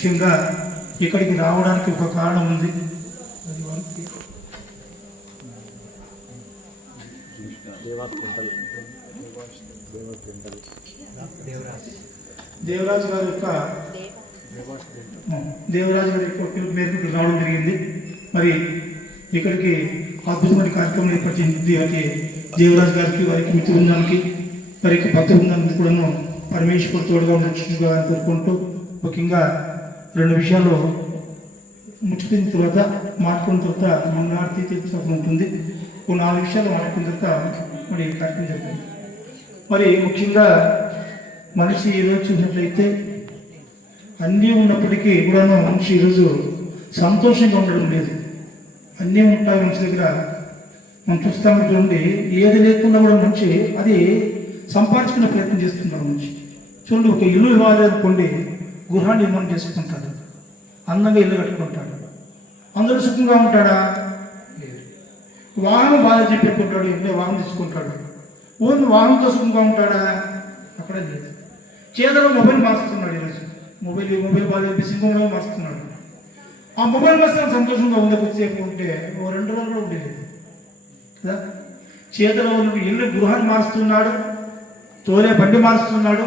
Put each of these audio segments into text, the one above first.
ముఖ్యంగా ఇక్కడికి రావడానికి ఒక కారణం ఉంది. దేవరాజు గారి యొక్క పిలుపు మేరకు రావడం జరిగింది. మరి ఇక్కడికి అద్భుతమైన కార్యక్రమం ఏర్పరిచింది. వారికి దేవరాజు గారికి, వారికి మిత్ర బృందానికి, వారికి భక్త బృందానికి కూడాను పరమేశ్వరు తోడుగా రక్షించుగా కోరుకుంటూ, ముఖ్యంగా 2 విషయాలు ముచ్చుకున్న తర్వాత మాట్లాడుకున్న తర్వాత మంగళారతి తీర్చుకోవడం ఉంటుంది. 4 విషయాలు మాట్లాడుకున్న తర్వాత మరి కార్యక్రమం జరుగుతుంది. మరి ముఖ్యంగా మనిషి ఈరోజు చూసినట్లయితే అన్నీ ఉన్నప్పటికీ కూడాను మనిషి ఈరోజు సంతోషంగా ఉండడం లేదు. అన్నీ ఉంటాయి మనిషి దగ్గర. మనం చూస్తాము చూడండి, ఏది లేకుండా కూడా మనిషి అది సంపాదించుకునే ప్రయత్నం చేస్తున్నాడు మనిషి. చూడండి, ఒక ఇల్లు ఇవ్వాలి అనుకోండి, గృహ నిర్మాణం చేసుకుంటాడు, అందంగా ఇల్లు కట్టుకుంటాడు. అందరూ సుఖంగా ఉంటాడా? లేదు. వాహనం బాగా చెప్పేసుకుంటాడు, ఇంట్లో వాహనం తీసుకుంటాడు. ఓన్ వాహనంతో సుఖంగా ఉంటాడా? అక్కడ లేదు. చేతిలో మొబైల్ మార్చుతున్నాడు. ఈరోజు మొబైల్ బాగా చెప్పేసి ఇంకో మొబైల్ మార్చుతున్నాడు. ఆ మొబైల్ మార్చిన సంతోషంగా ఉంది కొద్దిసేపు ఉంటే 2 రోజులు కూడా ఉండేది కదా. చేతిలో ఉన్న ఇల్లు గృహాన్ని మారుస్తున్నాడు, తోలే బండి మారుస్తున్నాడు,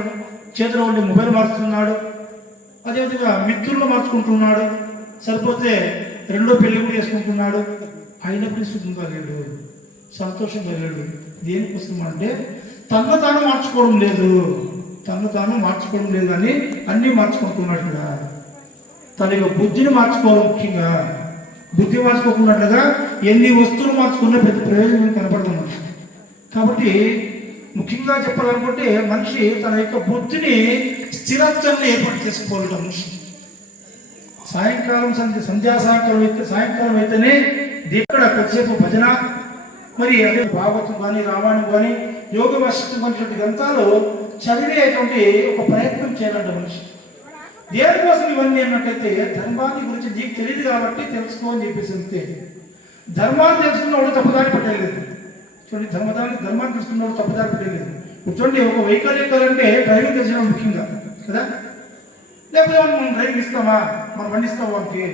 చేతిలో ఉండే మొబైల్ మారుస్తున్నాడు, అదేవిధంగా మిత్రులను మార్చుకుంటున్నాడు, సరిపోతే 2వ పెళ్లి కూడా చేసుకుంటున్నాడు. అయినప్పుడు సుఖంగా లేడు, సంతోషంగా లేడు. దేనికోసం అంటే తను తాను మార్చుకోవడం లేదు, అని అన్నీ మార్చుకుంటున్నాడు కదా. తన యొక్క బుద్ధిని మార్చుకోవాలి. ముఖ్యంగా బుద్ధి మార్చుకోకున్నట్లుగా ఎన్ని వస్తువులు మార్చుకున్నా పెద్ద ప్రయోజనం కనపడుతుంది. కాబట్టి ముఖ్యంగా చెప్పాలనుకుంటే మనిషి తన యొక్క బుద్ధిని స్థిరత్వాన్ని ఏర్పాటు చేసుకోవాలి. మనిషి సాయంకాలం సాయంకాలం అయితేనే ఇక్కడ కొద్దిసేపు భజన, మరి అదే భాగవతం కానీ రామాయణం కానీ యోగ వాసిష్టం అనేటువంటి గ్రంథాలు చదివేటువంటి ఒక ప్రయత్నం చేయాలంట మనిషి. దేనికోసం ఇవన్నీ అన్నట్టయితే ధర్మాన్ని గురించి నీకు తెలియదు కాబట్టి తెలుసుకో అని చెప్పేసి అంతే. ధర్మాన్ని తెలుసుకున్నవాడు తప్పుదారి పట్టలేదు. చూడండి, ధర్మాన్ని తెలుసుకున్నవాడు తప్పుదారి పట్టలేదు. చూడండి, ఒక వెహికల్ ఎక్కాలంటే డ్రైవింగ్ తెలిసిన ముఖ్యంగా కదా. లేకపోతే మనం డ్రైవింగ్ ఇస్తామా, మనం బండి ఇస్తాం వానికి.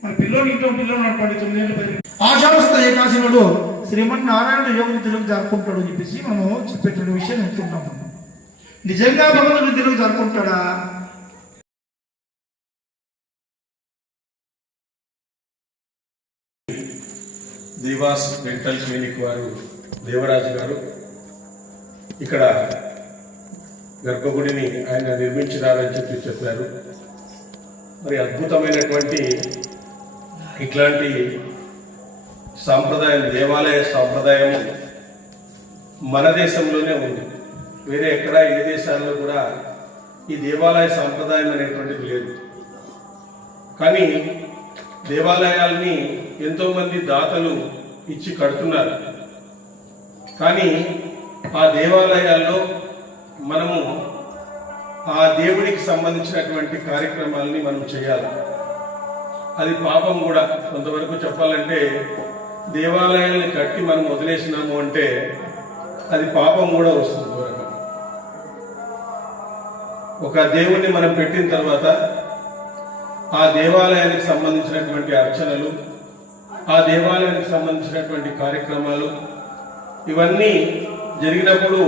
మన ఇంట్లో పిల్లలు నడపండి 9 ఏళ్ళు 10 ఆషాఢ ఏకాశినుడు శ్రీమన్నారాయణ యోగ నిధులకు జరుపుకుంటాడు అని చెప్పేసి మనం చెప్పేటువంటి విషయం వింటున్నాము. నిజంగా భగవంతుడు నిధులకు జరుపుకుంటాడా? దివాస్ డెంటల్ క్లినిక్ వారు దేవరాజు గారు ఇక్కడ గర్భగుడిని ఆయన నిర్మించినారని చెప్పారు. మరి అద్భుతమైనటువంటి ఇట్లాంటి సాంప్రదాయం, దేవాలయ సాంప్రదాయం మన దేశంలోనే ఉంది. వేరే ఎక్కడ ఏ దేశాల్లో కూడా ఈ దేవాలయ సాంప్రదాయం అనేటువంటిది లేదు. కానీ దేవాలయాల్ని ఎంతోమంది దాతలు ఇచ్చి కడుతున్నారు. కానీ ఆ దేవాలయాల్లో మనము ఆ దేవుడికి సంబంధించినటువంటి కార్యక్రమాలని మనం చేయాలి. అది పాపం కూడా. కొంతవరకు చెప్పాలంటే దేవాలయాల్ని కట్టి మనం వదిలేసినాము అంటే అది పాపం కూడా వస్తుంది. ఒక దేవుణ్ణి మనం పెట్టిన తర్వాత ఆ దేవాలయానికి సంబంధించినటువంటి అర్చనలు, ఆ దేవాలయానికి సంబంధించినటువంటి కార్యక్రమాలు ఇవన్నీ జరిగినప్పుడు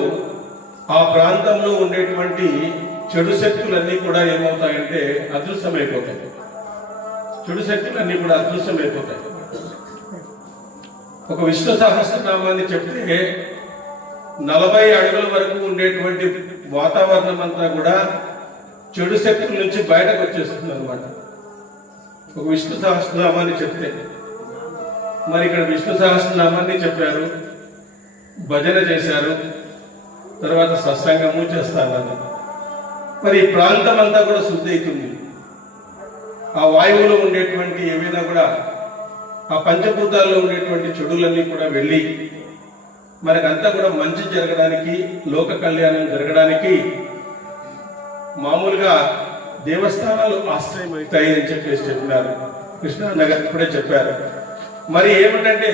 ఆ ప్రాంతంలో ఉండేటువంటి చెడు శక్తులన్నీ కూడా ఏమవుతాయంటే అదృశ్యమైపోతాయి. చెడు శక్తులన్నీ కూడా అదృశ్యమైపోతాయి. ఒక విష్ణు సహస్రనామాన్ని చెప్తే 40 అడుగుల వరకు ఉండేటువంటి వాతావరణం అంతా కూడా చెడు శక్తుల నుంచి బయటకు వచ్చేస్తుంది అన్నమాట. ఒక విష్ణు సహస్రనామాన్ని చెప్తే, మరి ఇక్కడ విష్ణు సహస్రనామాన్ని చెప్పారు, భజన చేశారు, తర్వాత సత్సంగము చేస్తాను. మరి ఈ ప్రాంతం అంతా కూడా శుద్ధి అవుతుంది. ఆ వాయువులో ఉండేటువంటి ఏవైనా కూడా ఆ పంచభూతాల్లో ఉండేటువంటి చెడులన్నీ కూడా వెళ్ళి మనకంతా కూడా మంచి జరగడానికి, లోక కళ్యాణం జరగడానికి మామూలుగా దేవస్థానాలు ఆశ్రయం అవుతాయి అని చెప్పేసి చెప్పినారు. కృష్ణానగర్ ఇప్పుడే చెప్పారు. మరి ఏమిటంటే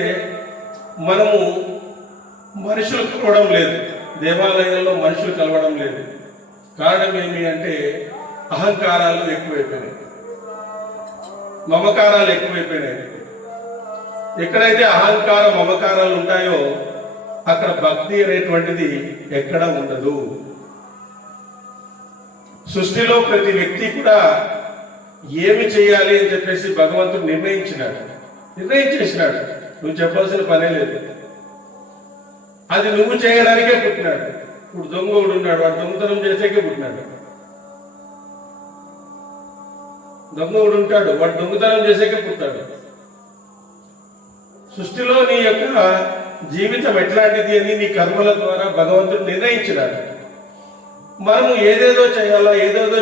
మనము మనుషులు కలవడం లేదు, దేవాలయాల్లో మనుషులు కలవడం లేదు. కారణం ఏమి అంటే అహంకారాలు ఎక్కువైపోయినాయి. మమకారాలు ఎక్కువైపోయినాయి. ఎక్కడైతే అహంకార మమకారాలు ఉంటాయో అక్కడ భక్తి అనేటువంటిది ఎక్కడ ఉండదు. సృష్టిలో ప్రతి వ్యక్తి కూడా ఏమి చేయాలి అని చెప్పేసి భగవంతుడు నిర్ణయించేసినాడు. నువ్వు చెప్పాల్సిన పనే లేదు. అది నువ్వు చేయడానికే పుట్టినాడు. ఇప్పుడు దొంగోడు ఉన్నాడు, వాడు దొంగతనం చేసేకే పుట్టినాడు. దొంగోడు ఉంటాడు, వాడు దొంగతనం చేసేకే పుట్టాడు. సృష్టిలో నీ యొక్క జీవితం ఎట్లాంటిది అని నీ కర్మల ద్వారా భగవంతుడు నిర్ణయించినాడు. మనము ఏదేదో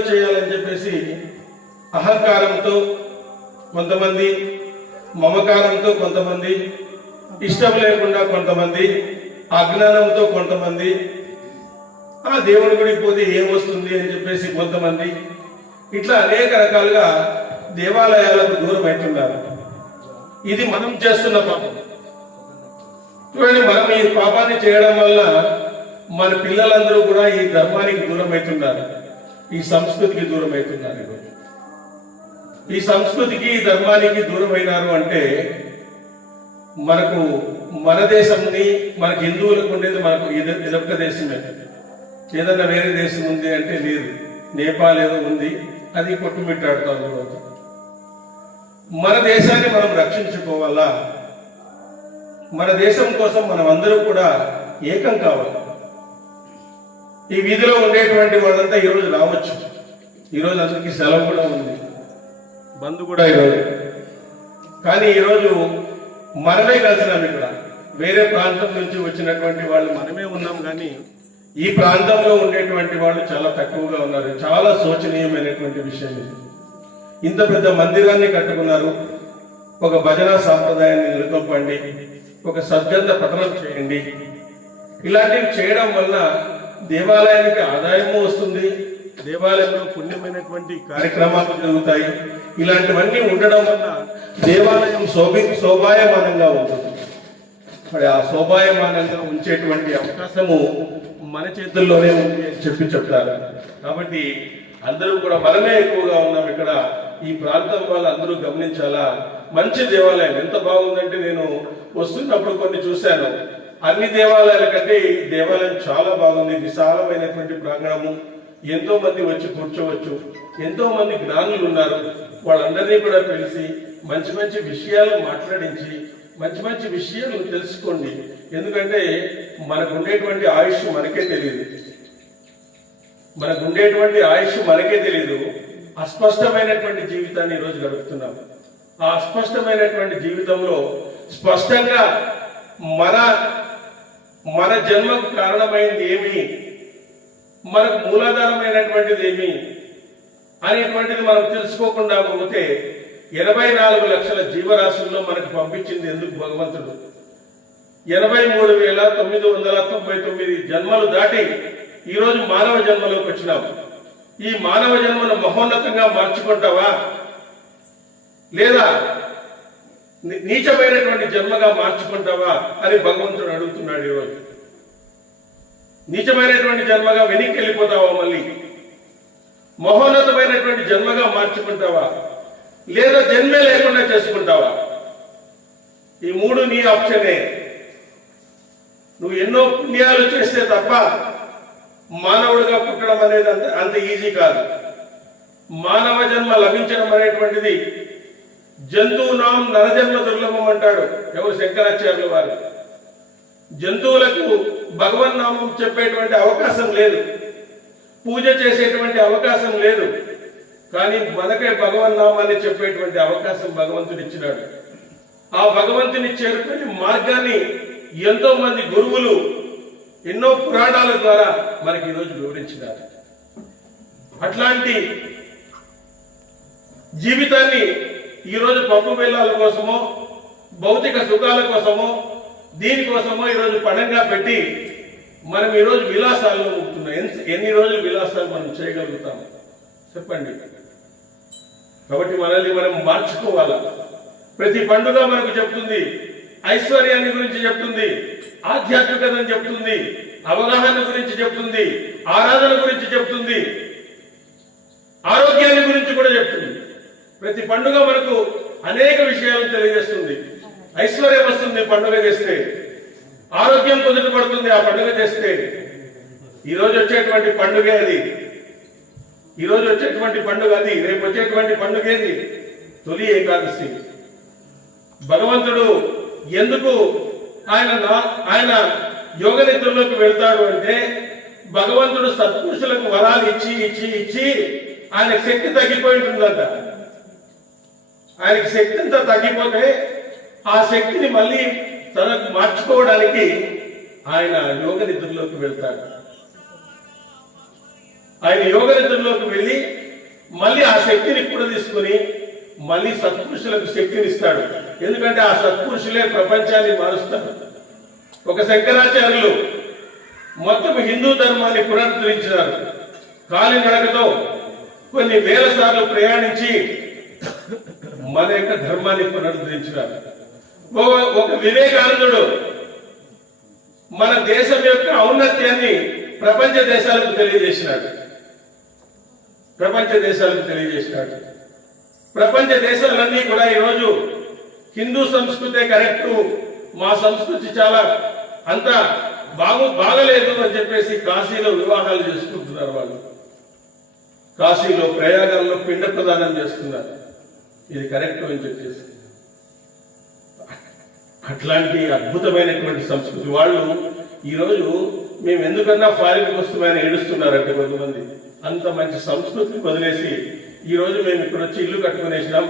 చేయాలని చెప్పేసి అహంకారంతో కొంతమంది, మమకారంతో కొంతమంది, ఇష్టం లేకుండా కొంతమంది, అజ్ఞానంతో కొంతమంది, ఆ దేవుడి గుడికి పోతే ఏమొస్తుంది అని చెప్పేసి కొంతమంది, ఇట్లా అనేక రకాలుగా దేవాలయాలకు దూరం అవుతున్నారు. ఇది మనం చేస్తున్న పాపం. చూడండి, మనం ఈ పాపాన్ని చేయడం వల్ల మన పిల్లలందరూ కూడా ఈ ధర్మానికి దూరం అవుతున్నారు, ఈ సంస్కృతికి దూరం అవుతున్నారు. ఈ సంస్కృతికి, ఈ ధర్మానికి దూరం అయినారు అంటే మనకు మన దేశంని, మనకు హిందువులకు ఉండేది మనకు ఇదొక్క దేశమే. ఏదన్నా వేరే దేశం ఉంది అంటే లేదు. నేపాల్ ఏదో ఉంది, అది కొట్టుమిట్టాడుతోంది రోజు. మన దేశాన్ని మనం రక్షించుకోవాలా. మన దేశం కోసం మనం అందరూ కూడా ఏకం కావాలి. ఈ వీధిలో ఉండేటువంటి వాళ్ళంతా ఈరోజు రావచ్చు. ఈరోజు అందరికీ సెలవు కూడా ఉంది, బంద్ కూడా ఈరోజు. కానీ ఈరోజు మనమే కలిసినాం. ఇక్కడ వేరే ప్రాంతం నుంచి వచ్చినటువంటి వాళ్ళు మనమే ఉన్నాం, కానీ ఈ ప్రాంతంలో ఉండేటువంటి వాళ్ళు చాలా తక్కువగా ఉన్నారు. చాలా శోచనీయమైనటువంటి విషయం ఇది. ఇంత పెద్ద మందిరాన్ని కట్టుకున్నారు. ఒక భజన సాంప్రదాయాన్ని నెలకొల్పండి, ఒక సద్గంధ పఠనం చేయండి. ఇలాంటివి చేయడం వల్ల దేవాలయానికి ఆదాయము వస్తుంది, దేవాలయంలో పుణ్యమైనటువంటి కార్యక్రమాలు జరుగుతాయి. ఇలాంటివన్నీ ఉండడం వల్ల దేవాలయం శోభాయమానంగా ఉంటుంది. మరి ఆ శోభాయమానంగా ఉంచేటువంటి అవకాశము మన చేతుల్లోనే ఉంది అని చెప్తారు. కాబట్టి అందరూ కూడా మనమే ఎక్కువగా ఉన్నాం ఇక్కడ. ఈ ప్రాంతం వాళ్ళు అందరూ గమనించాలా. మంచి దేవాలయం ఎంత బాగుందంటే, నేను వస్తున్నప్పుడు కొన్ని చూశాను. అన్ని దేవాలయాల కంటే ఈ దేవాలయం చాలా బాగుంది. విశాలమైనటువంటి ప్రాంగణము, ఎంతో మంది వచ్చి కూర్చోవచ్చు, ఎంతో మంది జ్ఞానులు ఉన్నారు. వాళ్ళందరినీ కూడా పిలిచి మంచి మంచి విషయాలు మాట్లాడించి మంచి మంచి విషయాలు తెలుసుకోండి. ఎందుకంటే మనకు ఉండేటువంటి ఆయుష్ మనకే తెలియదు. అస్పష్టమైనటువంటి జీవితాన్ని ఈరోజు గడుపుతున్నాం. ఆ అస్పష్టమైనటువంటి జీవితంలో స్పష్టంగా మన జన్మకు కారణమైంది ఏమి, మనకు మూలాధారమైనటువంటిది ఏమి అనేటువంటిది మనం తెలుసుకోకుండా పోతే 84 లక్షల జీవరాశుల్లో మనకు పంపించింది ఎందుకు భగవంతుడు? 83,999 జన్మలు దాటి ఈరోజు మానవ జన్మలోకి వచ్చినాం. ఈ మానవ జన్మను మహోన్నతంగా మార్చుకుంటావా, లేదా నీచమైనటువంటి జన్మగా మార్చుకుంటావా అని భగవంతుడు అడుగుతున్నాడు. ఈరోజు నీచమైనటువంటి జన్మగా వెనక్కి వెళ్ళిపోతావా, మళ్ళీ మహోన్నతమైనటువంటి జన్మగా మార్చుకుంటావా, లేదా జన్మే లేకుండా చేసుకుంటావా? ఈ మూడు నీ ఆప్షనే. నువ్వు ఎన్నో పుణ్యాలు చేస్తే తప్ప మానవుడిగా పుట్టడం అనేది అంత ఈజీ కాదు. మానవ జన్మ లభించడం అనేటువంటిది జంతువునాం నరజన్మ దుర్లభం అంటాడు ఎవరు? శంకరాచార్యుల వారు. జంతువులకు భగవన్నామం చెప్పేటువంటి అవకాశం లేదు, పూజ చేసేటువంటి అవకాశం లేదు. కానీ మనకే భగవన్నామాన్ని చెప్పేటువంటి అవకాశం భగవంతుడు ఇచ్చినాడు. ఆ భగవంతుని చేరుకునే మార్గాన్ని ఎంతో మంది గురువులు ఎన్నో పురాణాల ద్వారా మనకి ఈరోజు వివరించినారు. అట్లాంటి జీవితాన్ని ఈరోజు పప్పు బెల్లాల కోసమో, భౌతిక సుఖాల కోసమో, దీనికోసమో ఈరోజు పణంగా పెట్టి మనం ఈరోజు విలాసాల్లో ఉంటున్నాం. ఎన్ని రోజులు విలాసాలు మనం చేయగలుగుతాం చెప్పండి? కాబట్టి మనల్ని మనం మార్చుకోవాలా. ప్రతి పండుగ మనకు చెప్తుంది, ఐశ్వర్యాన్ని గురించి చెప్తుంది, ఆధ్యాత్మికతను చెప్తుంది, అవగాహన గురించి చెప్తుంది, ఆరాధన గురించి చెప్తుంది, ఆరోగ్యాన్ని గురించి కూడా చెప్తుంది. ప్రతి పండుగ మనకు అనేక విషయాలను తెలియజేస్తుంది. ఐశ్వర్యం వస్తుంది పండుగ చేస్తే, ఆరోగ్యం కుదుటపడుతుంది ఆ పండుగ చేస్తే. ఈరోజు వచ్చేటువంటి పండుగ అది, ఈరోజు వచ్చేటువంటి పండుగ అది, రేపు వచ్చేటువంటి పండుగ ఏది? తొలి ఏకాదశి. భగవంతుడు ఎందుకు ఆయన యోగ నిద్రలోకి వెళ్తాడు అంటే, భగవంతుడు సత్పురుషులకు వరాలు ఇచ్చి ఇచ్చి ఇచ్చి ఆయన శక్తి తగ్గిపోయి ఉంటుందంట. ఆయనకి శక్తి అంతా తగ్గిపోతే ఆ శక్తిని మళ్ళీ తనకు మార్చుకోవడానికి ఆయన యోగ నిద్రలోకి వెళ్తాడు. ఆయన యోగ నిద్రలోకి వెళ్ళి మళ్ళీ ఆ శక్తిని కూడా తీసుకుని మళ్ళీ సత్పురుషులకు శక్తిని ఇస్తాడు. ఎందుకంటే ఆ సత్పురుషులే ప్రపంచాన్ని మారుస్తారు. ఒక శంకరాచార్యులు మొత్తం హిందూ ధర్మాన్ని పునరుద్ధరించారు. కాలినడకతో కొన్ని వేల సార్లు ప్రయాణించి మన యొక్క ధర్మాన్ని పునరుద్ధరించారు. ఒక వివేకానందుడు మన దేశం యొక్క ఔన్నత్యాన్ని ప్రపంచ దేశాలకు తెలియజేసినాడు. ప్రపంచ దేశాలన్నీ కూడా ఈరోజు హిందూ సంస్కృతే కరెక్టు, మా సంస్కృతి చాలా అంత బాగలేదు అని చెప్పేసి కాశీలో వివాహాలు చేసుకుంటున్నారు. వాళ్ళు కాశీలో ప్రయాగాల్లో పిండ ప్రదానం చేస్తున్నారు. ఇది కరెక్ట్ అని చెప్పేసి అట్లాంటి అద్భుతమైనటువంటి సంస్కృతి వాళ్ళు ఈరోజు మేము ఎందుకన్నా ఫారిన్కి వస్తున్నామని ఏడుస్తున్నారంటే కొంతమంది. అంత మంచి సంస్కృతిని వదిలేసి ఈరోజు మేము ఇక్కడ వచ్చి ఇల్లు కట్టుకునేసినాం,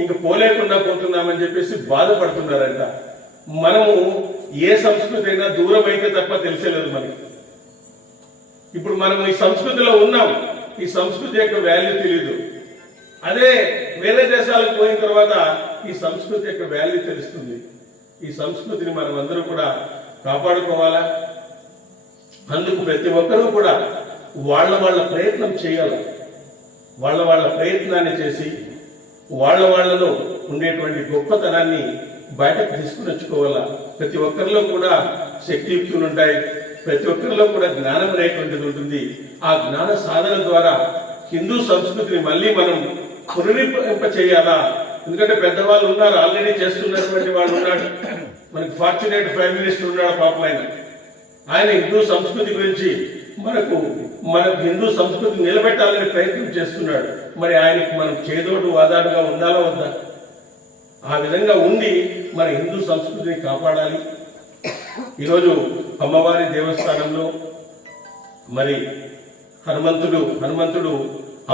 ఇంక పోలేకుండా పోతున్నామని చెప్పేసి బాధపడుతున్నారంట. మనము ఏ సంస్కృతి అయినా దూరం అయితే తప్ప తెలిసేలేదు మనకి. ఇప్పుడు మనం ఈ సంస్కృతిలో ఉన్నాం, ఈ సంస్కృతి యొక్క వాల్యూ తెలియదు. అదే వేరే దేశాలకు పోయిన తర్వాత ఈ సంస్కృతి యొక్క వాల్యూ తెలుస్తుంది. ఈ సంస్కృతిని మనం అందరూ కూడా కాపాడుకోవాలా. అందుకు ప్రతి ఒక్కరూ కూడా వాళ్ళ ప్రయత్నం చేయాలి. వాళ్ళ ప్రయత్నాన్ని చేసి వాళ్ళలో ఉండేటువంటి గొప్పతనాన్ని బయటకు తీసుకుని వచ్చుకోవాలా. ప్రతి ఒక్కరిలో కూడా శక్తియుక్తులు ఉంటాయి, ప్రతి ఒక్కరిలో కూడా జ్ఞానం అనేటువంటిది ఉంటుంది. ఆ జ్ఞాన సాధన ద్వారా హిందూ సంస్కృతిని మళ్ళీ మనం పునరింప చేయాలా. ఎందుకంటే పెద్దవాళ్ళు ఉన్నారు, ఆల్రెడీ చేస్తున్నటువంటి వాళ్ళు ఉన్నాడు. మనకి ఫార్చునేట్ ప్రైమ్ మినిస్టర్ ఉన్నాడు, పాపం ఆయన హిందూ సంస్కృతి గురించి మనకు హిందూ సంస్కృతి నిలబెట్టాలని ప్రయత్నం చేస్తున్నాడు. మరి ఆయనకి మనం చేదోడు వాదాడుగా ఉండాలా వద్దా? ఆ విధంగా ఉండి మన హిందూ సంస్కృతిని కాపాడాలి. ఈరోజు అమ్మవారి దేవస్థానంలో మరి హనుమంతుడు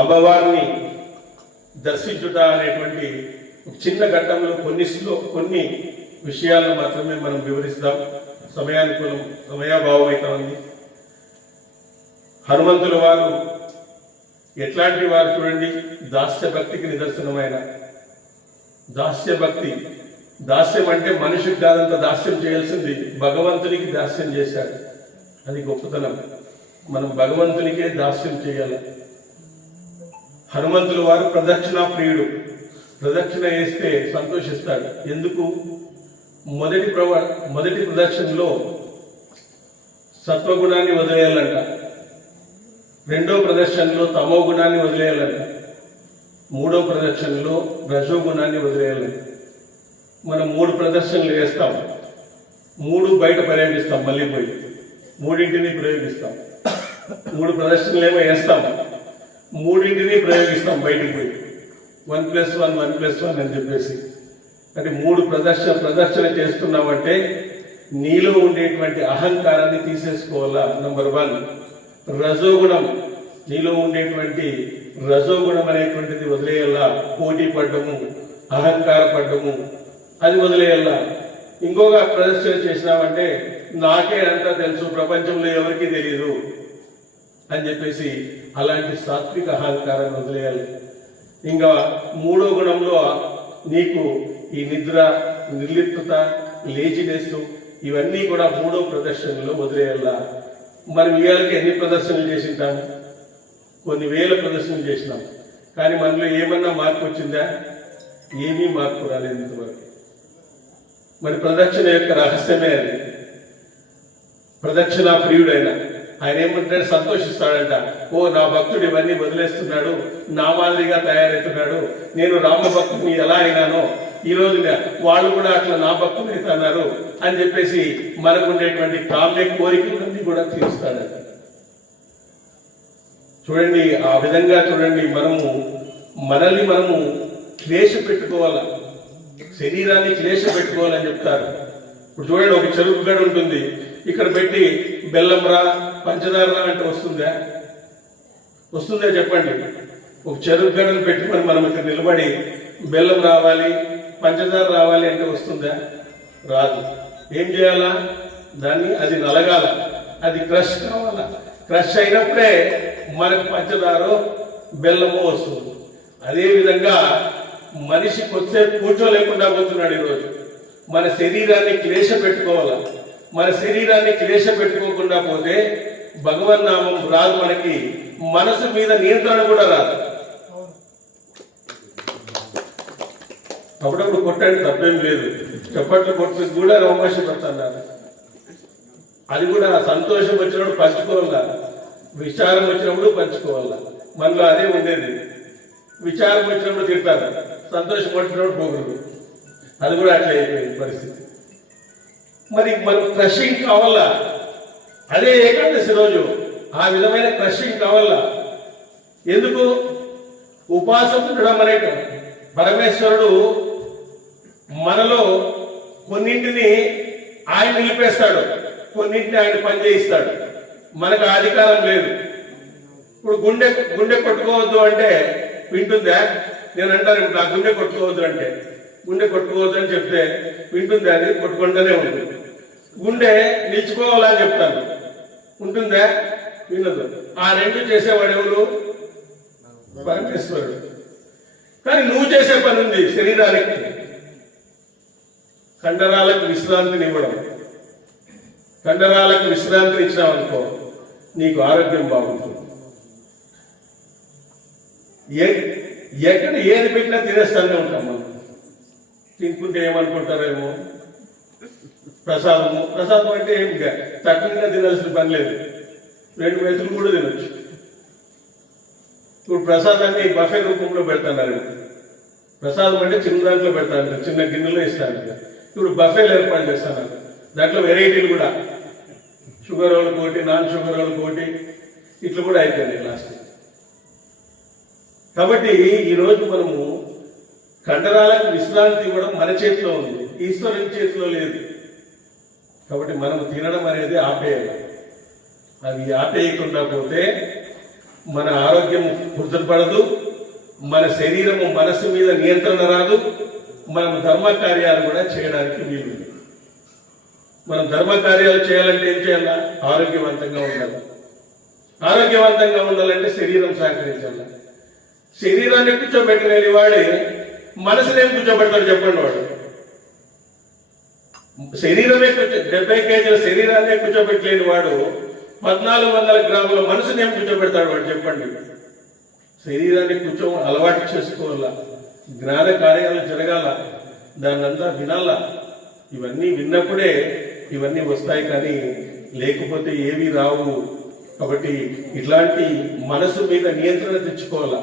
అమ్మవారిని దర్శించుట అనేటువంటి చిన్న ఘట్టంలో కొన్ని విషయాలను మాత్రమే మనం వివరిస్తాం. సమయాభావం అయితే ఉంది. హనుమంతుల వారు ఎట్లాంటి వారు చూడండి, దాస్య భక్తికి నిదర్శనమైన దాస్యభక్తి. దాస్యం అంటే మనిషికి కాదంత దాస్యం చేయాల్సింది, భగవంతునికి దాస్యం చేశాడు. అది గొప్పతనం. మనం భగవంతునికే దాస్యం చేయాలి. హనుమంతుల వారు ప్రదక్షిణ ప్రియుడు. ప్రదక్షిణ వేస్తే సంతోషిస్తాడు. ఎందుకు? మొదటి ప్రదక్షిణలో సత్వగుణాన్ని వదిలేయాలంట, రెండో ప్రదక్షిణలో తమో గుణాన్ని వదిలేయాలంట, మూడో ప్రదక్షిణలో రజో గుణాన్ని వదిలేయాలంట. మనం 3 ప్రదర్శనలు వేస్తాం, 3 బయట ప్రయోగిస్తాం, మళ్ళీ పోయి 3ంటిని ప్రయోగిస్తాం. 3 ప్రదర్శనలేమో వేస్తాం, 3ంటిని ప్రయోగిస్తాం బయటికి పోయి 1+1 1+1 అని చెప్పేసి. అంటే 3 ప్రదర్శన చేస్తున్నామంటే నీలో ఉండేటువంటి అహంకారాన్ని తీసేసుకోవాలా. నంబర్ 1 రజోగుణం, నీలో ఉండేటువంటి రజోగుణం అనేటువంటిది వదిలేయాలా. పోటీ పడ్డము, అహంకార పడ్డము, అది వదిలేయాలా. ఇంకొక ప్రదర్శన చేసినామంటే నాకే అంతా తెలుసు, ప్రపంచంలో ఎవరికీ తెలియదు అని చెప్పేసి అలాంటి సాత్విక అహంకారాన్ని వదిలేయాలి. ఇంకా 3వ గుణంలో నీకు ఈ నిద్ర, నిర్లిప్తత, లేజినెస్ ఇవన్నీ కూడా 3వ ప్రదర్శనలో వదిలేయాలా. మనం ఇవాళకి ఎన్ని ప్రదర్శనలు చేసింటాము? కొన్ని వేల ప్రదర్శనలు చేసినాం. కానీ మనలో ఏమన్నా మార్పు వచ్చిందా? ఏమీ మార్పు రాలేదు ఇంతవరకు. మరి ప్రదక్షిణ యొక్క రహస్యమే అది. ప్రదక్షిణ ప్రియుడైన ఆయన ఏమంటాడు, సంతోషిస్తాడంట. ఓ నా భక్తుడు ఇవన్నీ వదిలేస్తున్నాడు, నా మాదిరిగా తయారవుతున్నాడు, నేను రామ భక్తుని ఎలా అయినానో ఈ రోజు వాళ్ళు కూడా అట్లా నా భక్తులు అవుతున్నారు అని చెప్పేసి మనకు ఉండేటువంటి కామ్య కోరికలన్నీ కూడా తీరుస్తాడంట. చూడండి, ఆ విధంగా చూడండి, మనల్ని మనము క్లేశ పెట్టుకోవాలా, శరీరాన్ని క్లేశ పెట్టుకోవాలని చెప్తారు. ఇప్పుడు చూడండి, ఒక చెరుకు గడ ఉంటుంది, ఇక్కడ పెట్టి బెల్లం రా పంచదార రా అంటే వస్తుందా చెప్పండి? ఒక చెరుకు గడను పెట్టుకొని మనం ఇక్కడ నిలబడి బెల్లం రావాలి పంచదార రావాలి అంటే వస్తుందా? రాదు. ఏం చేయాలా? దాన్ని అది నలగాల, అది క్రష్ కావాలా. క్రష్ అయినప్పుడే మనకు పంచదారో బెల్లమో వస్తుంది. అదేవిధంగా మనిషి కొద్దిసేపు కూర్చోలేకుండా పోతున్నాడు ఈరోజు. మన శరీరాన్ని క్లేశ పెట్టుకోవాలా. మన శరీరాన్ని క్లేశ పెట్టుకోకుండా పోతే భగవన్నామం రాదు, మనకి మనసు మీద నియంత్రణ కూడా రాదు. అప్పుడప్పుడు కొట్టండి, తప్పేం లేదు, చప్పట్లు కొట్టి కూడా అవకాశం పడుతున్నారు. అది కూడా సంతోషం వచ్చినప్పుడు పంచుకోవాలా, విచారం వచ్చినప్పుడు పంచుకోవాలా. మనలో అదే ఉండేది. విచారం వచ్చినప్పుడు తింటారు, సంతోషం వచ్చినప్పుడు పోకూడదు. అది కూడా అట్లా అయిపోయింది పరిస్థితి. మరి మనకు క్రషింగ్ కావాలా, అదే ఏకాదశి రోజు ఆ విధమైన క్రషింగ్ కావాలా. ఎందుకు? ఉపాసం ఉండడం అనేక పరమేశ్వరుడు మనలో కొన్నింటిని ఆయన నిలిపేస్తాడు, కొన్నింటిని ఆయన పనిచేయిస్తాడు. మనకు ఆ అధికారం లేదు. ఇప్పుడు గుండె కొట్టుకోవద్దు అంటే వింటుందా? నేను అంటాను, ఇప్పుడు నా గుండె కొట్టుకోవద్దు అంటే, గుండె కొట్టుకోవద్దు అని చెప్తే వింటుందా? అది కొట్టుకుంటూనే ఉంటుంది. గుండె నిల్చుకోవాలని చెప్తాను, ఉంటుందా? వినదు. ఆ రెండు చేసేవాడు ఎవరు? పరమేశ్వరుడు. కానీ నువ్వు చేసే పని ఉంది, శరీరానికి కండరాలకు విశ్రాంతిని ఇవ్వడం. కండరాలకు విశ్రాంతిని ఇచ్చినావనుకో నీకు ఆరోగ్యం బాగుంటుంది. ఎక్కడ ఏది పెట్టినా తినేస్తానే ఉంటాం మనం. తినుకుంటే ఏమనుకుంటారేమో, ప్రసాదం అంటే ఏం తక్కువగా తినాల్సిన పని లేదు, 2 మెతులు కూడా తినొచ్చు. ఇప్పుడు ప్రసాదాన్ని బఫే రూపంలో పెడతాన్నారు. ప్రసాదం అంటే చిన్న దాంట్లో పెడతాను, చిన్న గిన్నెలో ఇస్తాను. ఇప్పుడు బఫేలు ఏర్పాటు చేస్తాను, దాంట్లో వెరైటీలు కూడా, షుగర్ వాళ్ళకి ఒకటి, నాన్ షుగర్ వాళ్ళకి ఒకటి, ఇట్లా కూడా అయిపోయింది లాస్ట్. కాబట్టి ఈరోజు మనము కండరాలకు విశ్రాంతి ఇవ్వడం మన చేతిలో ఉంది, ఈశ్వరుని చేతిలో లేదు. కాబట్టి మనం తినడం అనేది ఆపేయాలి. అది ఆపేయకుండా పోతే మన ఆరోగ్యం కుదుటపడదు, మన శరీరము మనసు మీద నియంత్రణ రాదు, మనం ధర్మ కార్యాలు కూడా చేయడానికి వీలు. మనం ధర్మ కార్యాలు చేయాలంటే ఏం చేయాలా? ఆరోగ్యవంతంగా ఉండాలి. ఆరోగ్యవంతంగా ఉండాలంటే శరీరం సహకరించాలి. శరీరాన్ని కూర్చోబెట్టలేని వాడే మనసునేం కూర్చోబెడతాడు చెప్పండి? వాడు శరీరమే 70 కేజీల శరీరాన్నే కూర్చోబెట్టలేని వాడు 1400 గ్రాముల మనసుని ఏం కూర్చోబెడతాడు వాడు చెప్పండి? శరీరాన్ని అలవాటు చేసుకోవాలా, జ్ఞాన కార్యాలు జరగాల, దాన్నంతా వినాలా. ఇవన్నీ విన్నప్పుడే ఇవన్నీ వస్తాయి, కానీ లేకపోతే ఏవి రావు. కాబట్టి ఇట్లాంటి మనసు మీద నియంత్రణ తెచ్చుకోవాలా.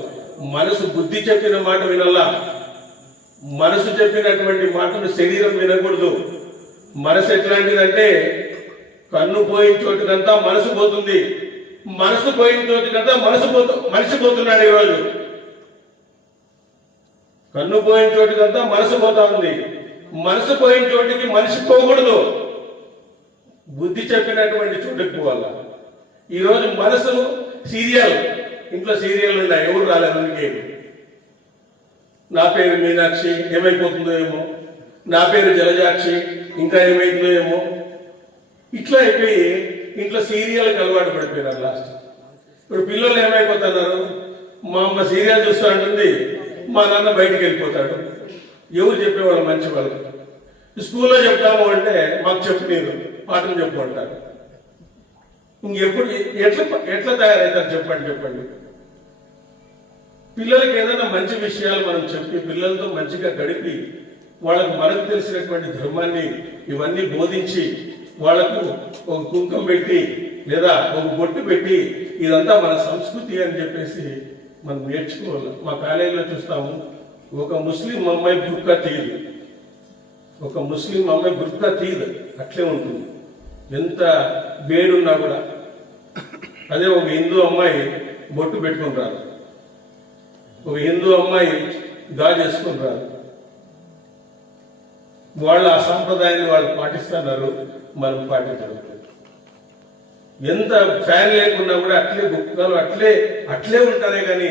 మనసు బుద్ధి చెప్పిన మాట వినాలా. మనసు చెప్పినటువంటి మాటను శరీరం వినకూడదు. మనసు ఎట్లాంటిదంటే కన్ను పోయిన చోటుకంతా మనసు పోతుంది, మనసు పోయిన చోటుకంతా మనిషి పోతున్నాడు ఈరోజు. కన్ను పోయిన చోటుకంతా మనసు పోతా ఉంది, మనసు పోయిన చోటికి మనిషి పోకూడదు. బుద్ధి చెప్పినటువంటి చోటుకు పోవాల. ఈరోజు మనసు సీరియల్, ఇంట్లో సీరియల్ ఉన్నాయి, ఎవరు రాలేదు అందుకే. నా పేరు మీనాక్షి, ఏమైపోతుందో ఏమో, నా పేరు జలజాక్షి, ఇంకా ఏమైతుందో ఏమో, ఇట్లా అయిపోయి ఇంట్లో సీరియల్కి అలవాటు పడిపోయినారు లాస్ట్. ఇప్పుడు పిల్లలు ఏమైపోతున్నారు? మా అమ్మ సీరియల్ చూస్తూ ఉంటుంది, మా నాన్న బయటికి వెళ్ళిపోతాడు. ఎవరు చెప్పేవాళ్ళు? మంచి వాళ్ళు. స్కూల్లో చెప్తాము అంటే మాకు చెప్పు, నేను పాఠం చెప్పు అంటారు. ఇంకెప్పుడు ఎట్లా తయారవుతారు చెప్పండి? పిల్లలకి ఏదైనా మంచి విషయాలు మనం చెప్పి పిల్లలతో మంచిగా గడిపి మనకు తెలిసినటువంటి ధర్మాన్ని ఇవన్నీ బోధించి వాళ్లకు ఒక కుంకం పెట్టి లేదా ఒక బొట్టు పెట్టి ఇదంతా మన సంస్కృతి అని చెప్పేసి మనం నేర్చుకోవాలి. మా కాలేజీలో చూస్తాము, ఒక ముస్లిం అమ్మాయి బుర్కా తీయదు, ఒక ముస్లిం అమ్మాయి బుర్కా తీయదు, అట్లే ఉంటుంది ఎంత వేడున్నా కూడా. అదే ఒక హిందూ అమ్మాయి బొట్టు పెట్టుకుని రాదు, ఒక హిందూ అమ్మాయి గాజేసుకుని రాదు. వాళ్ళు ఆ సాంప్రదాయాన్ని వాళ్ళు పాటిస్తున్నారు, మనం పాటించడం. ఎంత ఫ్యాన్ లేకున్నా కూడా అట్లే బుక్కలు అట్లే ఉంటారే కానీ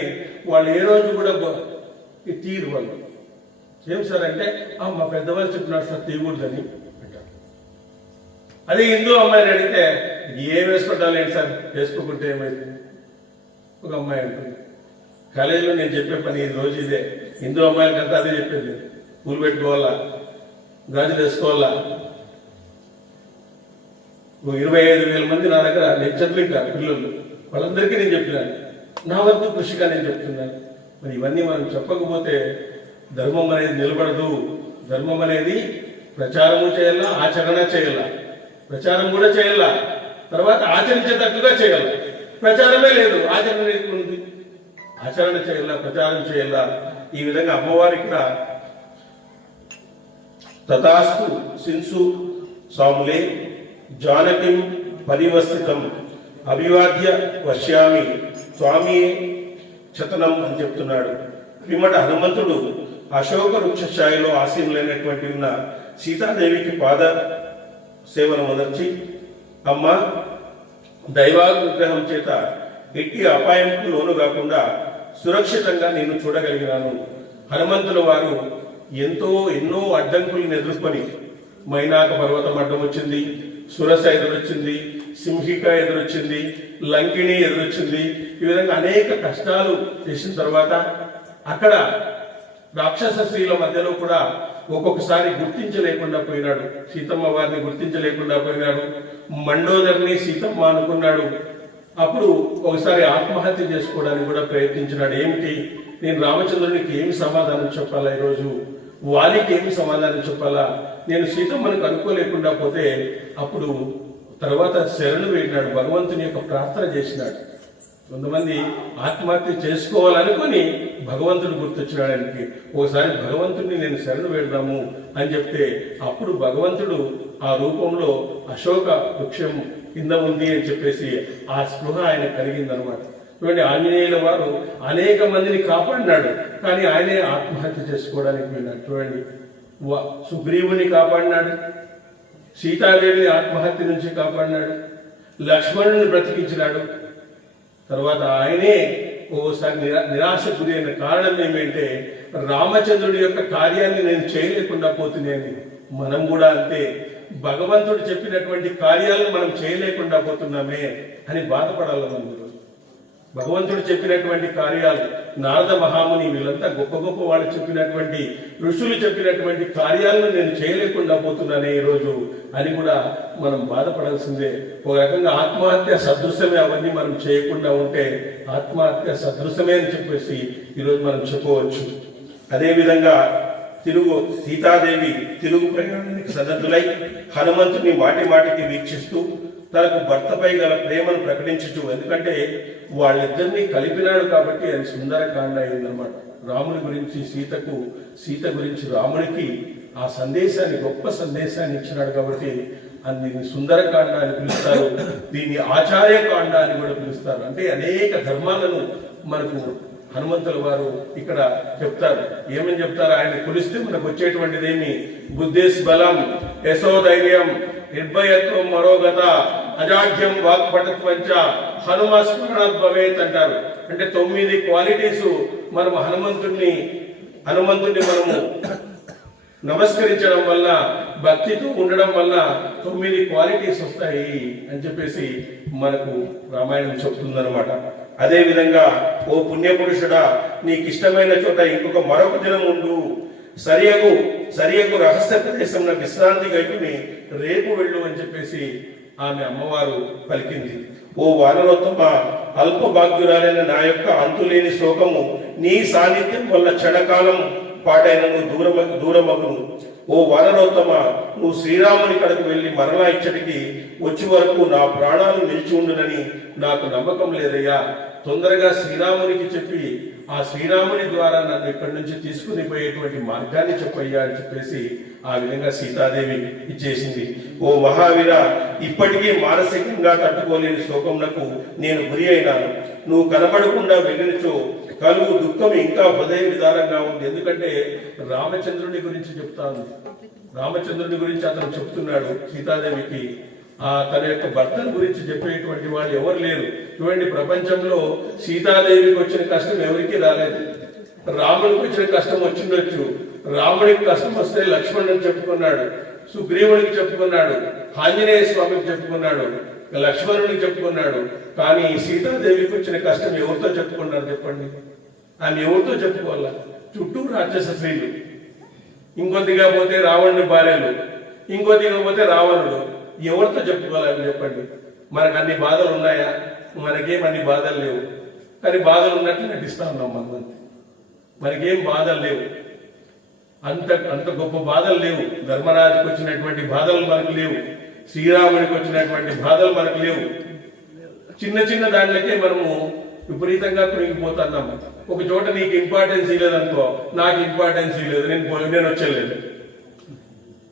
వాళ్ళు ఏ రోజు కూడా తీరు వాళ్ళు. ఏం సార్ అంటే మా పెద్దవాళ్ళు చెప్పినారు సార్ తీయకూడదని అంటారు. అదే హిందూ అమ్మాయిని అడిగితే ఏం వేసుకుంటాను ఏంటి సార్, వేసుకోకుంటే ఏమైంది ఒక అమ్మాయి అంటుంది. కాలేజీలో నేను చెప్పే పని ఈ రోజు ఇదే, హిందూ అమ్మాయిలకంతా అదే చెప్పేది. పూలు పెట్టుకోవాలా, గాజులు వేసుకోవాలా. 25,000 మంది నా దగ్గర లెక్చర్లు ఇంకా పిల్లలు, వాళ్ళందరికీ నేను చెప్పినాను, నా వరకు కృషిగా నేను చెప్తున్నాను. మరి ఇవన్నీ మనం చెప్పకపోతే ధర్మం అనేది నిలబడదు. ధర్మం అనేది ప్రచారము చేయాలా, ఆచరణ చేయాలా. ప్రచారం కూడా చేయాలా, తర్వాత ఆచరించేటట్లుగా చేయాలి. ప్రచారమే లేదు, ఆచరణ ఉంది. ఆచరణ చేయాలా, ప్రచారం చేయాలా. ఈ విధంగా అమ్మవారికి తథాస్తు సిన్సు సాములే జానకిం పరివస్థితం అభివాద్య వశ్యామి స్వామి చతనం అని చెప్తున్నాడు. పిమ్మట హనుమంతుడు అశోక వృక్షఛాయలో ఆసీనులైనటువంటి ఉన్న సీతాదేవికి పాద సేవను మొదర్చి, అమ్మ దైవానుగ్రహం చేత ఎట్టి అపాయంకు లోను కాకుండా సురక్షితంగా నేను చూడగలిగినాను. హనుమంతుల వారు ఎన్నో అడ్డంకులను ఎదుర్కొని, మైనాక పర్వతం అడ్డం వచ్చింది, సురస ఎదురొచ్చింది, సింహిక ఎదురొచ్చింది, లంకిణి ఎదురొచ్చింది. ఈ విధంగా అనేక కష్టాలు చేసిన తర్వాత అక్కడ రాక్షస స్త్రీల మధ్యలో కూడా ఒక్కొక్కసారి గుర్తించలేకుండా పోయినాడు. సీతమ్మ వారిని గుర్తించలేకుండా పోయినాడు. మండోదరిని సీతమ్మ అనుకున్నాడు. అప్పుడు ఒకసారి ఆత్మహత్య చేసుకోవడానికి కూడా ప్రయత్నించినాడు. ఏమిటి, నేను రామచంద్రునికి ఏమి సమాధానం చెప్పాలా, ఈరోజు వాలికి ఏమి సమాధానం చెప్పాలా, నేను సీతమ్మను అనుకోలేకుండా పోతే అప్పుడు తర్వాత శరణు వేడినాడు, భగవంతుని యొక్క ప్రార్థన చేసినాడు. కొంతమంది ఆత్మహత్య చేసుకోవాలనుకుని భగవంతుడు గుర్తొచ్చినాడానికి ఒకసారి భగవంతుడిని నేను శరణు వేడదాము అని చెప్తే అప్పుడు భగవంతుడు ఆ రూపంలో అశోక వృక్షం కింద ఉంది అని చెప్పేసి ఆ స్పృహ ఆయన కలిగిందనమాట. చూడండి, ఆంజనేయుల వారు అనేక మందిని కాపాడినాడు, కానీ ఆయనే ఆత్మహత్య చేసుకోవడానికి పోయినాడు. చూడండి, సుగ్రీవుని కాపాడినాడు, సీతాదేవిని ఆత్మహత్య నుంచి కాపాడినాడు, లక్ష్మణుని బ్రతికించినాడు. తర్వాత ఆయనే ఓసారి నిరాశ గురి అయిన కారణం ఏమంటే రామచంద్రుడి యొక్క కార్యాన్ని నేను చేయలేకుండా పోతున్నాను. మనం కూడా అంతే, భగవంతుడు చెప్పినటువంటి కార్యాలను మనం చేయలేకుండా పోతున్నామే అని బాధపడాలి. మనం భగవంతుడు చెప్పినటువంటి కార్యాలు, నారద మహాముని వీళ్ళంతా గొప్ప గొప్ప వాళ్ళు చెప్పినటువంటి ఋషులు చెప్పినటువంటి కార్యాలను నేను చేయలేకుండా పోతున్నానే ఈరోజు అని కూడా మనం బాధపడాల్సిందే. ఒక రకంగా ఆత్మహత్య సదృశమే, అవన్నీ మనం చేయకుండా ఉంటే ఆత్మహత్య సదృశమే అని చెప్పేసి ఈరోజు మనం చెప్పవచ్చు. అదేవిధంగా సీతాదేవి తిరుగు ప్రయాణానికి సన్నద్ధులై హనుమంతుని మాటి మాటికి వీక్షిస్తూ తనకు భర్తపై గల ప్రేమను ప్రకటించచ్చు. ఎందుకంటే వాళ్ళిద్దరినీ కలిపినాడు కాబట్టి అది సుందరకాండ అయిందన్నమాట. రాముని గురించి సీతకు, సీత గురించి రామునికి ఆ సందేశాన్ని, గొప్ప సందేశాన్ని ఇచ్చినాడు కాబట్టి దీన్ని సుందరకాండ అని పిలుస్తారు. దీన్ని ఆచార్యకాండ అని కూడా పిలుస్తారు. అంటే అనేక ధర్మాలను మనకు హనుమంతుల వారు ఇక్కడ చెప్తారు. ఏమని చెప్తారు, ఆయన కొలిస్తే మనకు వచ్చేటువంటిదేమి బుద్ధిస్ బలం, యశోధైర్యం, నిర్భయత్వం, మరోగత, అజాఢ్యం, వాక్పటత్వంచ, హనుమస్మరణత్ భవేత్ అంటారు. అంటే 9 క్వాలిటీస్ మనం హనుమంతుడిని మనము నమస్కరించడం వల్ల, భక్తితో ఉండడం వల్ల 9 క్వాలిటీస్ వస్తాయి అని చెప్పేసి మనకు రామాయణం చెప్తుందన్నమాట. అదే విధంగా ఓ పుణ్యపురుషుడా, నీకు ఇష్టమైన చోట మరొక దినం ఉండు, సరియగు రహస్య ప్రదేశంలో విశ్రాంతి గైకుని రేపు వెళ్ళు అని చెప్పేసి ఆమె అమ్మవారు పలికింది. ఓ వానరోత్తమ, అల్ప భాగ్యురాలైన నా యొక్క అంతులేని శోకము నీ సాన్నిధ్యం వల్ల క్షణకాలం పాటైనను దూరమగును. ఓ వానరోత్తమ, నువ్వు శ్రీరాముని కడకు వెళ్ళి మరలా ఇచ్చటికి వచ్చే వరకు నా ప్రాణాలు నిలిచి ఉండునని నాకు నమ్మకం లేదయ్యా. తొందరగా శ్రీరామునికి చెప్పి ఆ శ్రీరాముని ద్వారా నన్ను ఇక్కడి నుంచి తీసుకుని పోయేటువంటి మార్గాన్ని చెప్పయ్యా అని చెప్పేసి ఆ విధంగా సీతాదేవి ఇచ్చేసింది. ఓ మహావీర, ఇప్పటికీ మానసికంగా తట్టుకోలేని శోకమునకు నేను గురి అయినాను. నువ్వు కనబడకుండా వెళ్ళినచో కలుగు దుఃఖం ఇంకా హృదయ విధానంగా ఉంది. ఎందుకంటే రామచంద్రుని గురించి చెప్తాను. రామచంద్రుని గురించి అతను చెప్తున్నాడు సీతాదేవికి. తన యొక్క భర్తను గురించి చెప్పేటువంటి వాళ్ళు ఎవరు లేరు. చూడండి, ప్రపంచంలో సీతాదేవికి వచ్చిన కష్టం ఎవరికి రాలేదు. రాముడికి వచ్చిన కష్టం వచ్చిండొచ్చు. రాముడికి కష్టం వస్తే లక్ష్మణుడికి చెప్పుకున్నాడు, సుగ్రీవుడికి చెప్పుకున్నాడు, ఆంజనేయ స్వామికి చెప్పుకున్నాడు, లక్ష్మణుడికి చెప్పుకున్నాడు. కానీ సీతాదేవికి వచ్చిన కష్టం ఎవరితో చెప్పుకున్నారు చెప్పండి? ఆమె ఎవరితో చెప్పుకోవాలా? చుట్టూ రాక్షస స్త్రీలు, ఇంకొద్దిగా పోతే రావణుని భార్యలు, ఇంకొద్దిగా పోతే రావణుడు. ఎవరితో చెప్పుకోవాలి చెప్పండి? మనకు అన్ని బాధలు ఉన్నాయా? మనకేం అన్ని బాధలు లేవు. కానీ బాధలు ఉన్నట్లు నటిస్తా ఉన్నాం మనం. మనకేం బాధలు లేవు. అంత గొప్ప బాధలు లేవు. ధర్మరాజుకి వచ్చినటువంటి బాధలు మనకు లేవు. శ్రీరాముడికి వచ్చినటువంటి బాధలు మనకు లేవు. చిన్న చిన్న దాంట్లకే మనము విపరీతంగా కృంగిపోతున్నాం. ఒక చోట నీకు ఇంపార్టెన్స్ ఇవ్వలేదనుకో, నాకు ఇంపార్టెన్స్ ఇవ్వలేదు,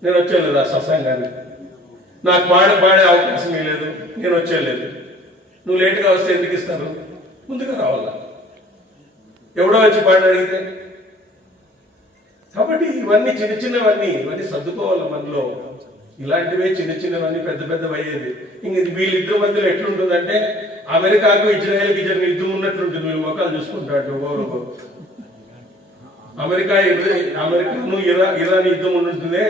నేను వచ్చేలేదు ఆ సత్సంగాన్ని. నాకు పాడే అవకాశం ఇవ్వలేదు, నేను వచ్చేలేదు. నువ్వు లేటుగా వస్తే ఎందుకు ఇస్తారు? ముందుగా రావాలా? ఎవడో వచ్చి పాట అడిగితే. కాబట్టి ఇవన్నీ ఇవన్నీ సర్దుకోవాలి మనలో. ఇలాంటివే చిన్నవన్నీ పెద్దవి అయ్యేది. ఇంక వీళ్ళిద్దరి మధ్యలో ఎట్లుంటుందంటే అమెరికాకు ఇజ్రాయెల్కి జరిగిన యుద్ధం ఉన్నట్లుంటుంది. వీళ్ళు మొక్కలు చూసుకుంటాడు. అమెరికాను ఇరాన్ యుద్ధం ఉంటుందే,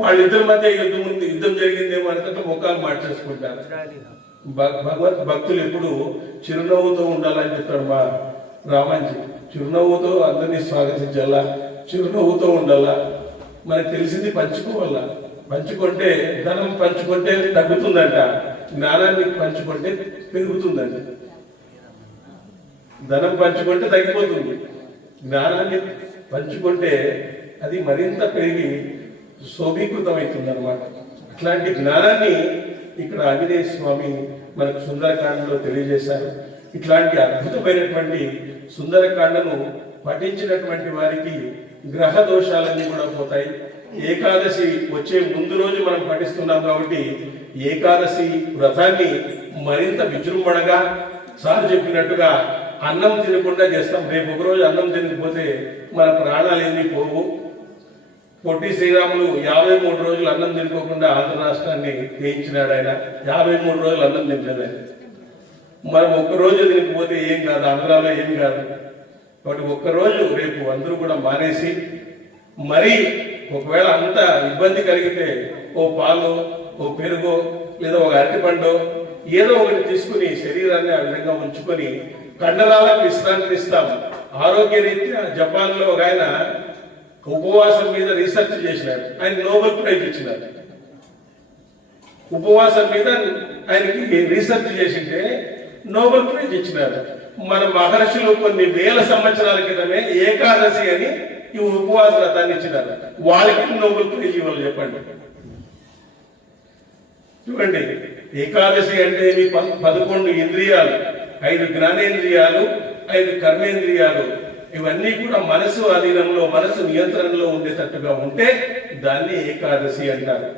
వాళ్ళిద్దరి మధ్య యుద్ధం జరిగిందేమో అని మొక్కలు మార్చేసుకుంటారు. భక్తులు ఎప్పుడు చిరునవ్వుతో ఉండాలని చెప్తాడు మా రామాంజీ. చిరునవ్వుతో అందరినీ స్వాగతించాలా, చిరునవ్వుతో ఉండాలా. మనకు తెలిసింది పంచుకోవాలా. పంచుకుంటే ధనం పంచుకుంటే తగ్గుతుందంట, జ్ఞానాన్ని పంచుకుంటే పెరుగుతుందంట. ధనం పంచుకుంటే తగ్గిపోతుంది, జ్ఞానాన్ని పంచుకుంటే అది మరింత పెరిగి శోభీకృతమవుతుంది అనమాట. అట్లాంటి జ్ఞానాన్ని ఇక్కడ ఆంజనేయ స్వామి మనకు సుందరకాండలో తెలియజేశారు. ఇట్లాంటి అద్భుతమైనటువంటి సుందరకాండను పఠించినటువంటి వారికి గ్రహ దోషాలన్నీ కూడా పోతాయి. ఏకాదశి వచ్చే ముందు రోజు మనం పఠిస్తున్నాం కాబట్టి ఏకాదశి వ్రతాన్ని మరింత విజృంభణగా సార్ చెప్పినట్టుగా అన్నం తినకుండా చేస్తాం. రేపు ఒకరోజు అన్నం తినకపోతే మన ప్రాణాలు ఏమీ పోవు. పొట్టి శ్రీరాములు 53 రోజులు అన్నం తినుకోకుండా ఆంధ్ర రాష్ట్రాన్ని జయించినాడు. ఆయన 53 రోజులు అన్నం తినలేదు. మనం ఒక్కరోజు తినకపోతే ఏం కాదు, ఆంధ్రాలో ఏం కాదు. కాబట్టి ఒక్కరోజు రేపు అందరూ కూడా మానేసి, మరి ఒకవేళ అంత ఇబ్బంది కలిగితే ఓ పాలు, ఓ పెరుగో, లేదా ఒక అరటిపండు ఏదో ఒకటి తీసుకుని శరీరాన్ని ఆ విధంగా ఉంచుకొని కండరాలకు విశ్రాంతి ఇస్తాం. ఆరోగ్య రీత్యా జపాన్లో ఒక ఆయన ఉపవాసం మీద రీసెర్చ్ చేసినాడు. ఆయన నోబెల్ ప్రైజ్ ఇచ్చినారు. ఉపవాసం మీద ఆయనకి రీసెర్చ్ చేసింటే నోబెల్ ప్రైజ్ ఇచ్చినారు. మన మహర్షులు కొన్ని వేల సంవత్సరాల క్రితమే ఏకాదశి అని ఈ ఉపవాస వ్రతాన్ని ఇచ్చినారు. వాళ్ళకి నోబెల్ ప్రైజ్ ఇవ్వాలి చెప్పండి. చూడండి, ఏకాదశి అంటే 11 ఇంద్రియాలు, 5 జ్ఞానేంద్రియాలు, 5 కర్మేంద్రియాలు, ఇవన్నీ కూడా మనసు అధీనంలో, మనసు నియంత్రణలో ఉండేటట్టుగా ఉంటే దాన్ని ఏకాదశి అంటారు.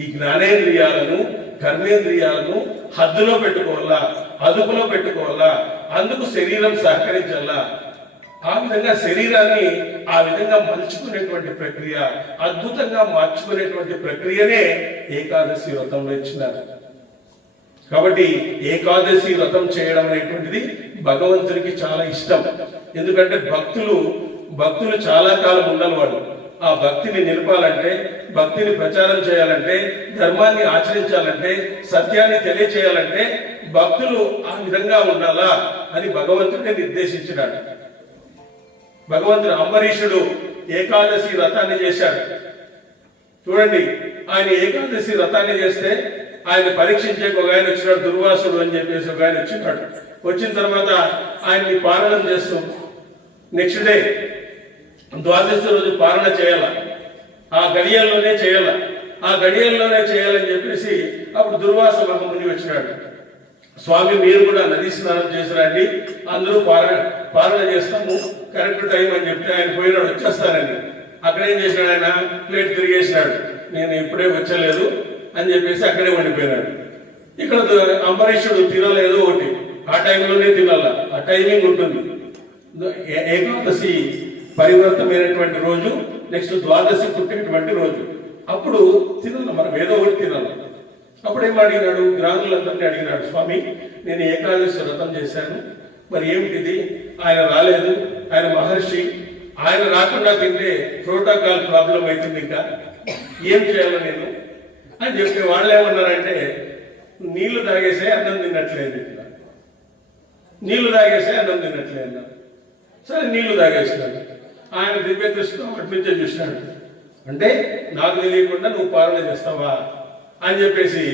ఈ జ్ఞానేంద్రియాలను, కర్మేంద్రియాలను హద్దులో పెట్టుకోవాలా, అదుపులో పెట్టుకోవాలా. అందుకు శరీరం సహకరించాలా. ఆ విధంగా శరీరాన్ని ఆ విధంగా మలుచుకునేటువంటి ప్రక్రియ, అద్భుతంగా మార్చుకునేటువంటి ప్రక్రియనే ఏకాదశి వ్రతంలో ఇచ్చినారు. కాబట్టి ఏకాదశి వ్రతం చేయడం అనేటువంటిది భగవంతునికి చాలా ఇష్టం. ఎందుకంటే భక్తులు చాలా కాలం ఉండాలి. వాళ్ళు ఆ భక్తిని నిలపాలంటే, భక్తిని ప్రచారం చేయాలంటే, ధర్మాన్ని ఆచరించాలంటే, సత్యాన్ని తెలియచేయాలంటే భక్తులు ఆ విధంగా ఉండాలా అని భగవంతుడే నిర్దేశించినాడు. భగవంతుడు అంబరీషుడు ఏకాదశి వ్రతాన్ని చేశాడు. చూడండి, ఆయన ఏకాదశి వ్రతాన్ని చేస్తే ఆయన పరీక్షించే ఒక ఆయన వచ్చినాడు, దుర్వాసుడు అని చెప్పేసి ఒక ఆయన వచ్చినాడు. వచ్చిన తర్వాత ఆయన్ని పాలనం చేస్తూ నెక్స్ట్ డే ద్వాదశి రోజు పాలన చేయాల. ఆ గడియల్లోనే చేయాలని చెప్పేసి అప్పుడు దుర్వాస మహాముని వచ్చినాడు. స్వామి మీరు కూడా నదీ స్నానం చేసిరండి, అందరూ పాలన చేస్తాము కరెక్ట్ టైం అని చెప్తే ఆయన పోయినాడు, వచ్చేస్తానని. అక్కడ ఏం చేసినాడు, ఆయన ప్లేట్ తిరిగేసినాడు, నేను ఇప్పుడే వచ్చలేదు అని చెప్పేసి అక్కడే ఉండిపోయినాడు. ఇక్కడ అంబరీషుడు తినలేదు ఒకటి, ఆ టైంలోనే తినాల, ఆ టైమింగ్ ఉంటుంది. ఏకాదశి పరివర్తమైనటువంటి రోజు, నెక్స్ట్ ద్వాదశి పుట్టినటువంటి రోజు, అప్పుడు తినాల, మనం ఏదో ఒకటి తినాల. అప్పుడేం అడిగినాడు, గ్రాములందరినీ అడిగినాడు, స్వామి నేను ఏకాదశి వ్రతం చేశాను, మరి ఏమిటిది? ఆయన రాలేదు, ఆయన మహర్షి, ఆయన రాకుండా తింటే ప్రోటోకాల్ ప్రాబ్లం అవుతుంది, ఇంకా ఏం చేయాలి నేను అని చెప్పి వాళ్ళు ఏమన్నారంటే, నీళ్లు తాగేసే అన్నం తిన్నట్లేదు, అన్నారు. సరే నీళ్లు తాగేసినాడు. ఆయన దివ్య దృష్టితో అటు నుంచే చూసినాడు. అంటే నాకు తెలియకుండా నువ్వు పాలన చేస్తావా అని చెప్పేసి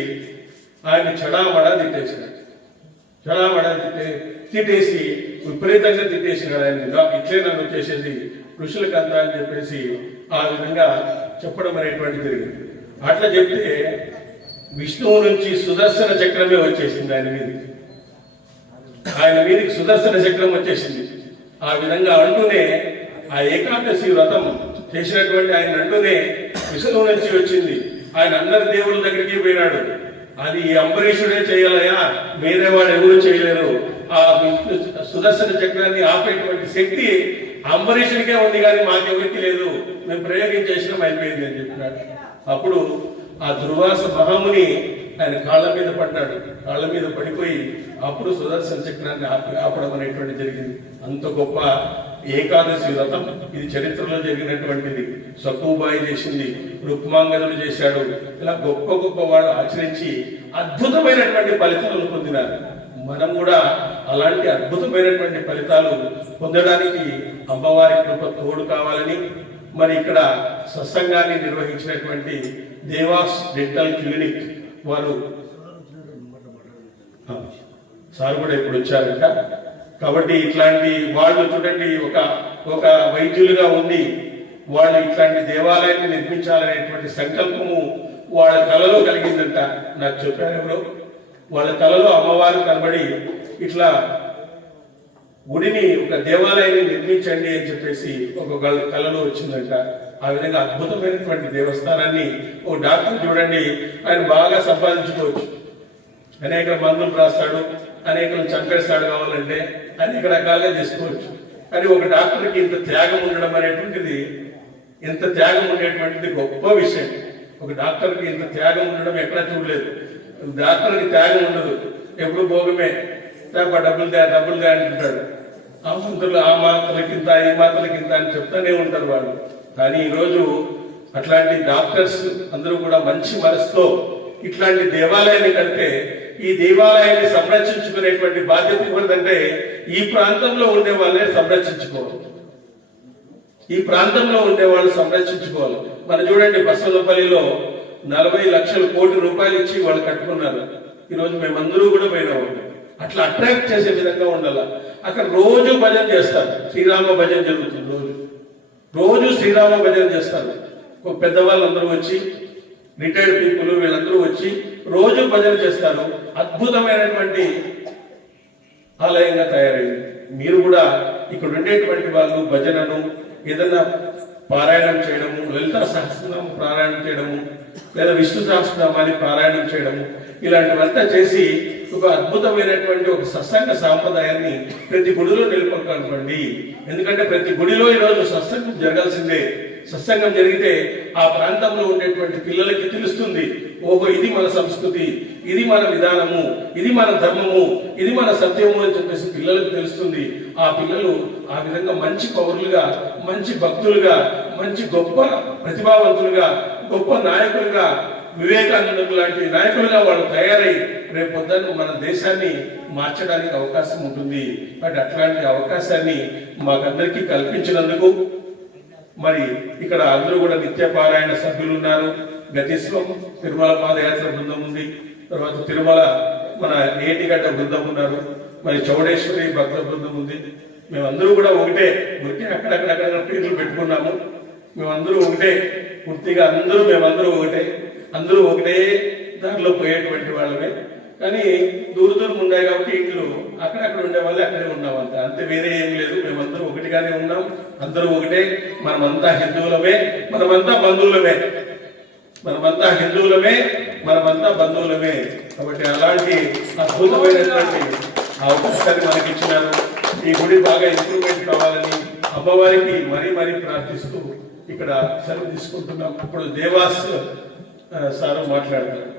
ఆయన చెడామడా తిట్టేసి విపరీతంగా తిట్టేసినాడు. ఆయన ఇట్లే నన్ను చేసేది ఋషులకంతా అని చెప్పేసి ఆ విధంగా చెప్పడం అనేటువంటి జరిగింది. అట్లా చెప్తే విష్ణువు నుంచి సుదర్శన చక్రమే వచ్చేసింది ఆయన మీదకి సుదర్శన చక్రం వచ్చేసింది. ఆ విధంగా అంటూనే ఆ ఏకాదశి వ్రతం చేసినటువంటి ఆయన అంటూనే విష్ణువు నుంచి వచ్చింది. ఆయన అందరి దేవుళ్ళ దగ్గరికి పోయినాడు. అది అంబరీషుడే చేయాలయా, వేరే వాడు ఎవరు చేయలేరు. ఆ సుదర్శన చక్రాన్ని ఆపేటువంటి శక్తి అంబరీషుడికే ఉంది, కానీ మాకెవరికి లేదు, మేము ప్రయోగించేసినాం, అయిపోయింది అని చెప్పినాడు. అప్పుడు ఆ దుర్వాస మహాముని ఆయన కాళ్ళ మీద పడ్డాడు. కాళ్ళ మీద పడిపోయి అప్పుడు సుదర్శన చక్రాన్ని ఆపడం అనేటువంటి జరిగింది. అంత గొప్ప ఏకాదశి వ్రతం ఇది చరిత్రలో జరిగినటువంటిది. సక్కుబాయి చేసింది, రుక్మాంగదుడు చేశాడు. ఇలా గొప్ప గొప్ప వాళ్ళు ఆచరించి అద్భుతమైనటువంటి ఫలితాలను పొందినారు. మనం కూడా అలాంటి అద్భుతమైనటువంటి ఫలితాలు పొందడానికి అమ్మవారి కృప తోడు కావాలని, మరి ఇక్కడ సత్సంగాన్ని నిర్వహించినటువంటి దేవాస్ డెంటల్ క్లినిక్ వారు సార్ కూడా ఇప్పుడు వచ్చారంట. కాబట్టి ఇట్లాంటి వాళ్ళు చూడండి, ఒక వైద్యులుగా ఉండి వాళ్ళు ఇట్లాంటి దేవాలయాన్ని నిర్మించాలనేటువంటి సంకల్పము వాళ్ళ కళలో కలిగిందంట. నాకు చెప్పారు ఎవరో, వాళ్ళ కళలో అమ్మవారు కనబడి ఇట్లా గుడిని, ఒక దేవాలయాన్ని నిర్మించండి అని చెప్పేసి ఒక కళలో వచ్చిందంట. ఆ విధంగా అద్భుతమైనటువంటి దేవస్థానాన్ని ఒక డాక్టర్ చూడండి, ఆయన బాగా సంపాదించుకోవచ్చు, అనేక మందులు రాస్తాడు, అనేకలు చంపేస్తాడు, కావాలంటే అనేక రకాలుగా చేసుకోవచ్చు. కానీ ఒక డాక్టర్కి ఇంత త్యాగం ఉండడం అనేటువంటిది, ఇంత త్యాగం ఉండేటువంటిది గొప్ప విషయం. ఒక డాక్టర్కి ఇంత త్యాగం ఉండడం ఎక్కడా చూడలేదు. డాక్టర్కి త్యాగం ఉండదు, ఎప్పుడు భోగమే, డబ్బులు దా అంటుంటాడు. ఆ మంత్రులు ఆ మాత్రలకింత ఈ మాత్రలకింత అని చెప్తానే ఉంటారు వాళ్ళు. కానీ ఈరోజు అట్లాంటి డాక్టర్స్ అందరూ కూడా మంచి మనసుతో ఇట్లాంటి దేవాలయాన్ని కడితే, ఈ దేవాలయాన్ని సంరక్షించుకునేటువంటి బాధ్యత ఎవరిదంటే ఈ ప్రాంతంలో ఉండే వాళ్ళే సంరక్షించుకోవాలి. ఈ ప్రాంతంలో ఉండే వాళ్ళు సంరక్షించుకోవాలి. మనం చూడండి, బస్సులపల్లిలో 40 లక్షల కోట్ల రూపాయలు ఇచ్చి వాళ్ళు కట్టుకున్నారు. ఈరోజు మేమందరూ కూడా పోయినాం. అట్లా అట్రాక్ట్ చేసే విధంగా ఉండాలి. అక్కడ రోజు భజన చేస్తారు, శ్రీరామ భజన జరుగుతుంది. రోజు శ్రీరామ భజన చేస్తారు. పెద్దవాళ్ళందరూ వచ్చి, రిటైర్డ్ పీపుల్ వీళ్ళందరూ వచ్చి రోజు భజన చేస్తారు. అద్భుతమైనటువంటి ఆలయంగా తయారైంది. మీరు కూడా ఇక్కడ ఉండేటువంటి వాళ్ళు భజనను ఏదైనా పారాయణం చేయడము, లలితా సహస్రనామం పారాయణం చేయడము, లేదా విష్ణు సహస్రనామాన్ని పారాయణం చేయడము, ఇలాంటివంతా చేసి ఒక అద్భుతమైనటువంటి ఒక సత్సంగ సాంప్రదాయాన్ని ప్రతి గుడిలో నిలబడుకోండి. ఎందుకంటే ప్రతి గుడిలో ఈరోజు సత్సంగం జరగాల్సిందే. సత్సంగం జరిగితే ఆ ప్రాంతంలో ఉండేటువంటి పిల్లలకి తెలుస్తుంది, ఓహో ఇది మన సంస్కృతి, ఇది మన విధానము, ఇది మన ధర్మము, ఇది మన సత్యము అని చెప్పేసి పిల్లలకు తెలుస్తుంది. ఆ పిల్లలు ఆ విధంగా మంచి పౌరులుగా, మంచి భక్తులుగా, మంచి గొప్ప ప్రతిభావంతులుగా, గొప్ప నాయకులుగా, వివేకానంద లాంటి నాయకులుగా వాళ్ళు తయారై రేపు పొద్దున్న మన దేశాన్ని మార్చడానికి అవకాశం ఉంటుంది. బట్ అట్లాంటి అవకాశాన్ని మాకందరికీ కల్పించినందుకు, మరి ఇక్కడ అందరూ కూడా నిత్య పారాయణ సభ్యులు ఉన్నారు. గతిస్వం తిరుమల పాదయాత్ర బృందం ఉంది, తర్వాత తిరుమల మన ఏటిగడ్డ బృందం ఉన్నారు, మరి చౌడేశ్వరి భక్త బృందం ఉంది. మేమందరూ కూడా ఒకటే అక్కడక్కడక్కడ పేర్లు పెట్టుకున్నాము. మేమందరూ ఒకటే, పూర్తిగా మేమందరూ ఒకటే, అందరూ ఒకటే దారిలో పోయేటువంటి వాళ్ళమే. కానీ దూరం ఉన్నాయి కాబట్టి ఇంట్లో అక్కడక్కడ ఉండే వాళ్ళు అక్కడే ఉన్నాం అంతే వేరే ఏం లేదు. మేమందరూ ఒకటిగానే ఉన్నాం, అందరూ ఒకటే. మనమంతా హిందువులమే, మనమంతా బంధువులమే, మనమంతా హిందువులమే, మనమంతా బంధువులమే. కాబట్టి అలాంటి అద్భుతమైనటువంటి అవకాశాన్ని మనకి ఇచ్చినారు. ఈ గుడి బాగా ఇంప్రూవ్మెంట్ కావాలని అమ్మవారికి మరీ ప్రార్థిస్తూ ఇక్కడ సెలవు తీసుకుంటున్నాం. ఇప్పుడు దేవాస్ సారు మాట్లాడతారు.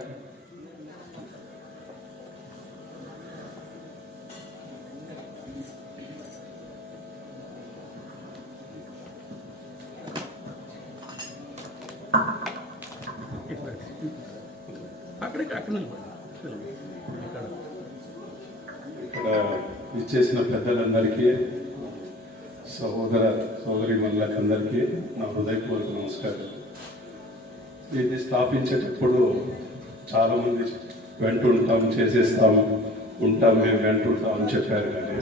ఇక్కడ ఇచ్చేసిన పెద్దలందరికీ, సోదరీమణులకందరికీ నా హృదయపూర్వక నమస్కారం. ఇది స్థాపించేటప్పుడు చాలామంది వెంటుంటాం, చేసేస్తాము, ఉంటాం, మేము వెంటుంటాం అని చెప్పారు. కానీ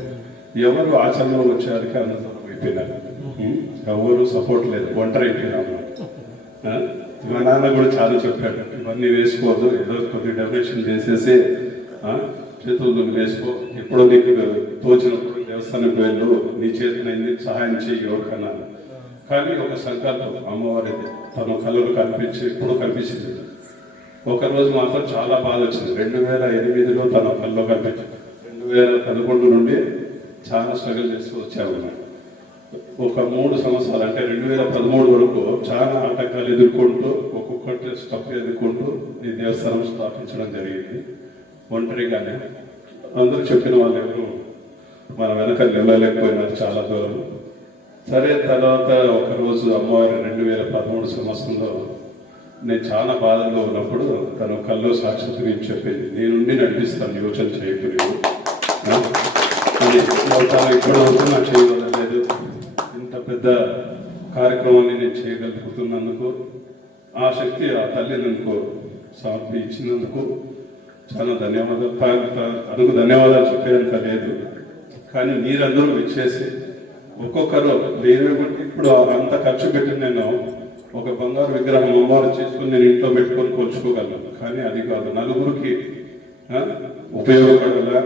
ఎవరు ఆచరణలో వచ్చారికి అంత అయిపోయినారు. ఎవరు సపోర్ట్ లేదు, ఒంటరి అయిపోయినాము. మా నాన్న కూడా చాలా చెప్పాడు, ఇవన్నీ వేసుకోవద్దు, ఏదో కొద్ది డొనేషన్ చేసేసి చేతులు వేసుకో, ఎప్పుడో నీకు తోచినప్పుడు దేవస్థానంకి వెళ్ళు, నీ చేతినైంది సహాయం చేయి ఎవరికన్నా. కానీ ఒక సంకల్పం అమ్మవారిది, తన కళలు కనిపించి ఇప్పుడు కనిపించింది. ఒకరోజు మాత్రం చాలా బాధ వచ్చింది. 2008లో తన కళ్ళలో కనిపించింది. 2011 నుండి చాలా స్ట్రగుల్ చేస్తూ వచ్చాము. ఒక 3 సంవత్సరాలు అంటే 2013 వరకు చాలా ఆటంకాలు ఎదుర్కొంటూ, ఒక్కొక్కటి స్టెప్ ఎదుర్కొంటూ ఈ దేవస్థానం స్థాపించడం జరిగింది. ఒంటరిగానే అందరూ చెప్పిన వాళ్ళు ఎవరు మన వెనక నిలలేకపోయినారు చాలా దూరం. సరే, తర్వాత ఒకరోజు అమ్మవారి 2013 సంవత్సరంలో నేను చాలా బాధలో ఉన్నప్పుడు తను కల్లో సాక్షాత్కరించి చెప్పింది, నేనుండి నడిపిస్తాను, యోచన చేయకూడదు అని. తను ఇప్పటివరకు నాకు చేయవలేదు. ఇంత పెద్ద కార్యక్రమాన్ని నేను చేయగలుగుతున్నందుకు, ఆ శక్తి ఆ తల్లి నాకు సమర్పి ఇచ్చినందుకు చాలా ధన్యవాదాలు. తనకు ధన్యవాదాలు చెప్పేంత లేదు. కానీ మీరందరూ ఇచ్చేసి ఒక్కొక్కరు నేను ఇప్పుడు అంత ఖర్చు పెట్టి నేను ఒక బంగారు విగ్రహం అమ్మవారు చేసుకుని నేను ఇంట్లో పెట్టుకొని కొలుచుకోగలను. కానీ అది కాదు, నలుగురికి ఉపయోగపడాల,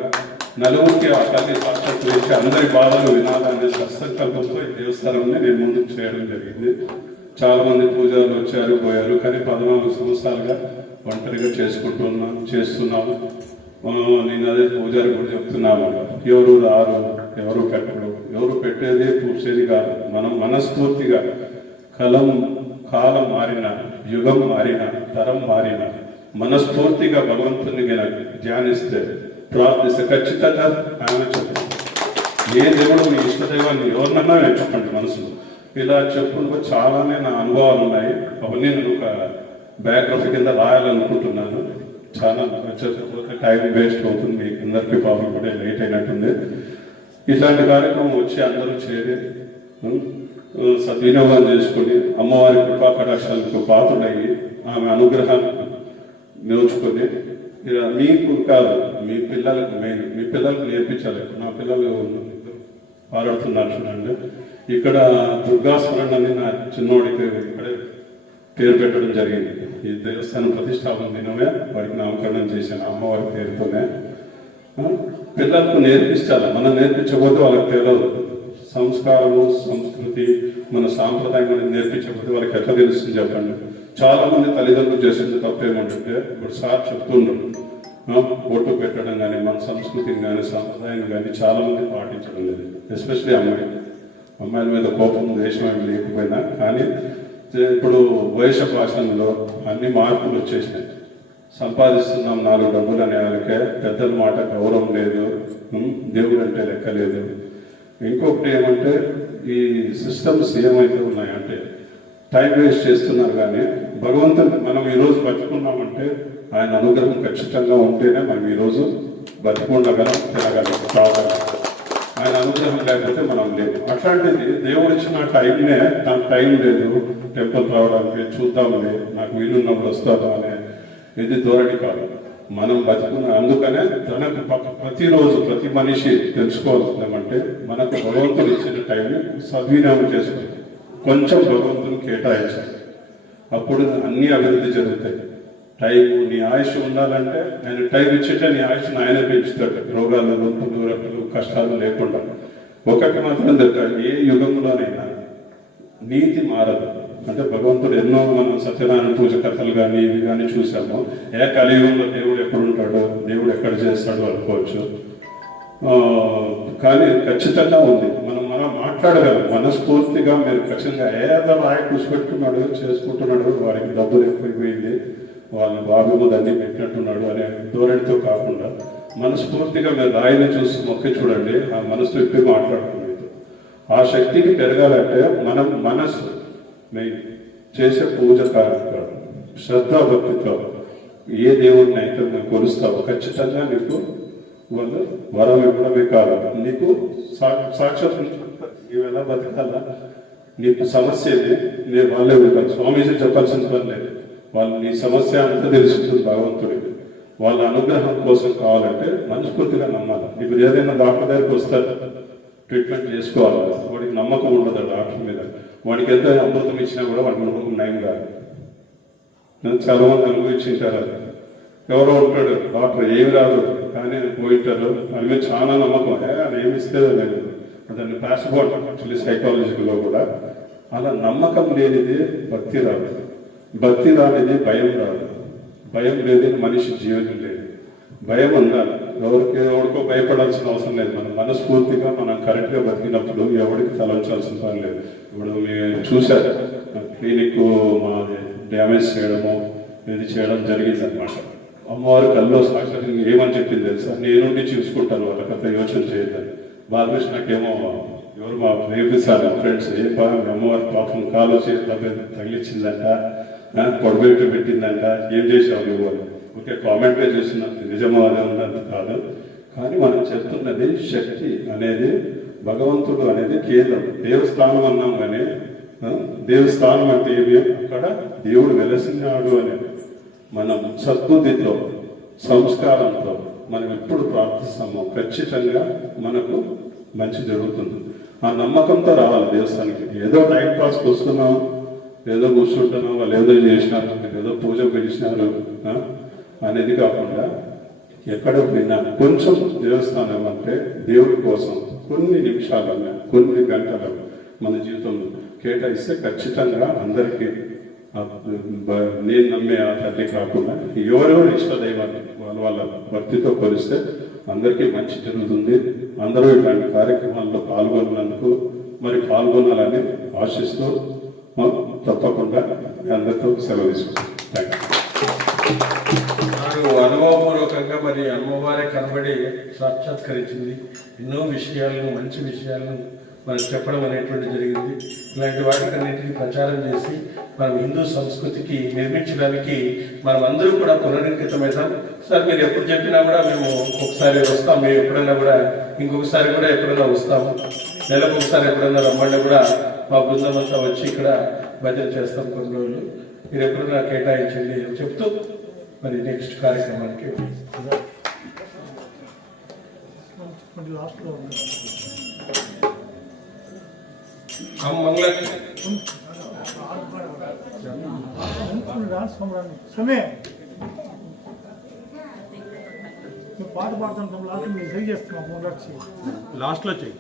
నలుగురికి ఆ తల్లి సాక్షాత్ చేసి అందరి బాధలు వినాలనే సత్సంకల్పంతో ఈ దేవస్థానాన్ని నేను ముందుకు చేయడం జరిగింది. చాలా మంది పూజారులు వచ్చారు, పోయారు. కానీ 14 సంవత్సరాలుగా ఒంటరిగా చేస్తున్నాము. నేను అదే పూజారి కూడా చెప్తున్నాను, ఎవరు రారు, ఎవరు పెట్టరు, ఎవరు పెట్టేది పూసేది కాదు. మనం మనస్ఫూర్తిగా కాలం మారిన, యుగం మారిన, తరం మారిన, మనస్ఫూర్తిగా భగవంతుని ధ్యానిస్తే, ప్రార్థిస్తే ఖచ్చితంగా ఆయన చెప్పండి. ఏ దేవుడు మీ ఇష్టదైవాన్ని ఎవరినన్నా నేర్చుకోండి మనసులో. ఇలా చెప్పుకుంటూ చాలానే నా అనుభవాలు ఉన్నాయి. అవన్నీ నేను ఒక బయోగ్రఫీ కింద రాయాలనుకుంటున్నాను. చాలా టైం వేస్ట్ అవుతుంది, మీ అందరికీ పాపం కూడా లేట్ అయినట్టుంది. ఇట్లాంటి కార్యక్రమం వచ్చి అందరూ చేరి సద్వినియోగం చేసుకొని అమ్మవారి కృపా కటాక్షాలకు పాత్రుడయ్యి ఆమె అనుగ్రహాన్ని నేర్చుకొని మీకు కాదు, మీ పిల్లలకు మెయిన్, మీ పిల్లలకు నేర్పించాలి. నా పిల్లలు పారాడుతున్నారు చూడండి. ఇక్కడ దుర్గాస్మరణ అని నా చిన్నోడికి ఇక్కడే పేరు పెట్టడం జరిగింది. ఈ దేవస్థానం ప్రతిష్టాపన దినమే వారికి నామకరణం చేశాను, అమ్మవారి పేరుతోనే. పిల్లలకు నేర్పించాలి. మనం నేర్పించకపోతే వాళ్ళకి తెలియదు. సంస్కారము, సంస్కృతి, మన సాంప్రదాయం అనేది నేర్పించకపోతే వాళ్ళకి ఎట్లా తెలుస్తుంది చెప్పండి. చాలా మంది తల్లిదండ్రులు చేసింది తప్పేమంటే, ఇప్పుడు సార్ చెప్తుండ్రు, బొట్టు పెట్టడం కానీ, మన సంస్కృతిని కానీ, సాంప్రదాయం కానీ చాలా మంది పాటించడం లేదు. ఎస్పెషలీ అమ్మాయిల మీద కోపం, దేశం లేకపోయినా. కానీ ఇప్పుడు వయసు భాషల్లో అన్ని మార్పులు వచ్చేసినాయి. సంపాదిస్తున్నాం 4 డబ్బులు అనే వాళ్ళకే పెద్దల మాట గౌరవం లేదు, దేవుడు అంటే లెక్క లేదు. ఇంకొకటి ఏమంటే, ఈ సిస్టమ్స్ ఏమైతే ఉన్నాయంటే టైం వేస్ట్ చేస్తున్నారు. కానీ భగవంతుని మనం ఈరోజు బతుకున్నామంటే ఆయన అనుగ్రహం ఖచ్చితంగా ఉంటేనే మనం ఈరోజు బతుకుండగలం, తినగలం, తాగలం. ఆయన అనుగ్రహం లేకపోతే మనం లేదు. అట్లాంటిది దేవుడు ఇచ్చిన టైంనే నాకు టైం లేదు టెంపుల్ రావడానికి, చూద్దామని, నాకు వీలున్నప్పుడు వస్తాను అనే ఇది ధోరణి కాదు. మనం బతుకున్న అందుకనే తనకు ప్రతిరోజు ప్రతి మనిషి తెలుసుకోవాల్సిందేమంటే మనకు భగవంతుడు ఇచ్చిన టైంని సద్వినియోగం చేసుకోవాలి. కొంచెం భగవంతుని కేటాయించాలి, అప్పుడు అన్ని అభివృద్ధి జరుగుతాయి. టైం నీ ఆయుష్ ఉండాలంటే ఆయన టైం ఇచ్చేటే నీ ఆయుష్ని ఆయన పెంచుతాడు, రోగాలు నొప్పులు రొప్పులు కష్టాలు లేకుండా. ఒకటి మాత్రం దొరకాలి, ఏ యుగంలోనైనా నీతి మారదు. అంటే భగవంతుడు ఎన్నో మనం సత్యనారాయణ పూజ కథలు కానీ ఇవి కానీ చూసాము. కలియుగంలో దేవుడు ఎక్కడ ఉంటాడో, దేవుడు ఎక్కడ చేస్తాడో అనుకోవచ్చు, కానీ ఖచ్చితంగా ఉంది. మనం మాట్లాడగలం మనస్ఫూర్తిగా. మీరు ఖచ్చితంగా ఏదో రాయి కూర్చోబెట్టుకున్నాడు, చేసుకుంటున్నాడు, వారికి డబ్బులు ఎక్కువైపోయింది, వాళ్ళ బాబు మీద అన్ని పెట్టినట్టున్నాడు అనే ధోరణితో కాకుండా మనస్ఫూర్తిగా మీరు రాయిని చూసి మొక్కి చూడండి, ఆ మనసు విప్పి మాట్లాడుకునేది. ఆ శక్తికి పెరగాలంటే మనం మనసు మెయిన్ చేసే పూజ కార్యక్రమం శ్రద్ధాభక్తితో ఏ దేవుడిని అయితే నువ్వు కొలుస్తావో ఖచ్చితంగా నీకు వాళ్ళు వరం ఇవ్వడమే కాదు, నీకు సాక్షాత్ నువ్వు ఎలా బతకాలా, నీకు సమస్య ఏది నేను వాళ్ళే ఉంటాను, స్వామీజీ చెప్పాల్సిన పని లేదు. వాళ్ళు నీ సమస్య అంతా తెలుసుకుంటుంది భగవంతుడికి. వాళ్ళ అనుగ్రహం కోసం కావాలంటే మనస్ఫూర్తిగా నమ్మాలి. ఇప్పుడు ఏదైనా డాక్టర్ దగ్గరికి వస్తారు, ట్రీట్మెంట్ చేసుకోవాలి, వాడికి నమ్మకం ఉండదు డాక్టర్ మీద. వాడికి ఎంత అమృతం ఇచ్చినా కూడా వాడికి నమ్మకం నయం కాదు. చాలా మంది అనుభవించారు అది. ఎవరో ఉంటాడు డాక్టర్ ఏమి రాదు కానీ పోయింటారు, అది మీద చాలా నమ్మకం, అని ఏమి ఇస్తే లేదు, దాన్ని ప్యాస్పోర్ట్ యాక్చువల్లీ సైకాలజికల్లో కూడా. అలా నమ్మకం లేనిది భక్తి రాదు, భక్తి రానిది భయం రాదు, భయం లేనిది మనిషి జీవితం లేదు. భయం ఉండాలి, ఎవరికో భయపడాల్సిన అవసరం లేదు. మనం మనస్ఫూర్తిగా మనం కరెక్ట్గా బతికినప్పుడు ఎవరికి తలంచాల్సిన పని లేదు. ఇప్పుడు మీరు చూశారు క్లినిక్ మా డ్యామేజ్ చేయడము ఇది చేయడం జరిగింది అనమాట. అమ్మవారి కల్లో సాక్షాత్ ఏమని చెప్పింది తెలుసా, నేనుండి చూసుకుంటాను, వాళ్ళకంత యోచన చేయొద్దని. బాలకృష్ణ నాకేమో ఎవరు మా నేర్పిస్తారు ఫ్రెండ్స్, ఏం బాగా అమ్మవారి పాపం కాలో చేతి తగిలిచ్చిందంట, పొడబెట్టి పెట్టిందంట, ఏం చేసావు నువ్వు? ఓకే కామెంట్గా చేస్తున్నది నిజమో అదే ఉన్నంత కాదు, కానీ మనం చెప్తున్నది శక్తి అనేది భగవంతుడు అనేది కేంద్రం. దేవస్థానం అన్నాం కానీ దేవస్థానం అంటే ఏమి, అక్కడ దేవుడు వెలసినాడు అనేది. మనం సద్బుద్ధితో సంస్కారంతో మనం ఎప్పుడు ప్రార్థిస్తామో ఖచ్చితంగా మనకు మంచి జరుగుతుంది. ఆ నమ్మకంతో రావాలి దేవస్థానానికి. ఏదో టైం పాస్కి వస్తున్నాం, ఏదో కూర్చుంటున్నాం, వాళ్ళు ఏదో చేసినారు, ఏదో పూజ పిలిచినారు అనేది కాకుండా ఎక్కడ పోయినా కొంచెం దేవస్థానం అంటే దేవుడి కోసం కొన్ని నిమిషాలన్నా కొన్ని గంటలను మన జీవితంలో కేటాయిస్తే ఖచ్చితంగా అందరికీ నేను నమ్మే ఆ తల్లి కాకుండా ఎవరెవరు ఇష్టదైవాన్ని వాళ్ళ భక్తితో కొలిస్తే అందరికీ మంచి జరుగుతుంది. అందరూ ఇలాంటి కార్యక్రమాల్లో పాల్గొన్నందుకు మరి పాల్గొనాలని ఆశిస్తూ తప్పకుండా అందరితో సెలవు తీసుకుంటాం. Thank you. అనుభవపూర్వకంగా మరి అమ్మవారే కనబడి సాక్షాత్కరించింది. ఎన్నో విషయాలను మంచి విషయాలను మనకు చెప్పడం అనేటువంటి జరిగింది. ఇలాంటి వాటికన్నింటినీ ప్రచారం చేసి మనం హిందూ సంస్కృతికి నిర్మించడానికి మనం అందరూ కూడా పునరంకితమవుతాం. సార్ మీరు ఎప్పుడు చెప్పినా కూడా మేము ఒకసారి వస్తాం, మేము ఎప్పుడైనా కూడా ఇంకొకసారి కూడా ఎప్పుడైనా వస్తాము, నెలకు ఒకసారి ఎప్పుడైనా రమ్మని కూడా మా బృందం అంతా వచ్చి ఇక్కడ భజన చేస్తాం కొన్ని రోజులు. మీరు ఎప్పుడైనా కేటాయించండి చెప్తూ మరి నెక్స్ట్ కార్యక్రమానికి పాట పాడుతుంటాం, లాస్ట్ మీరు సరి చేస్తున్నాం. లాస్ట్లో చెయ్యి.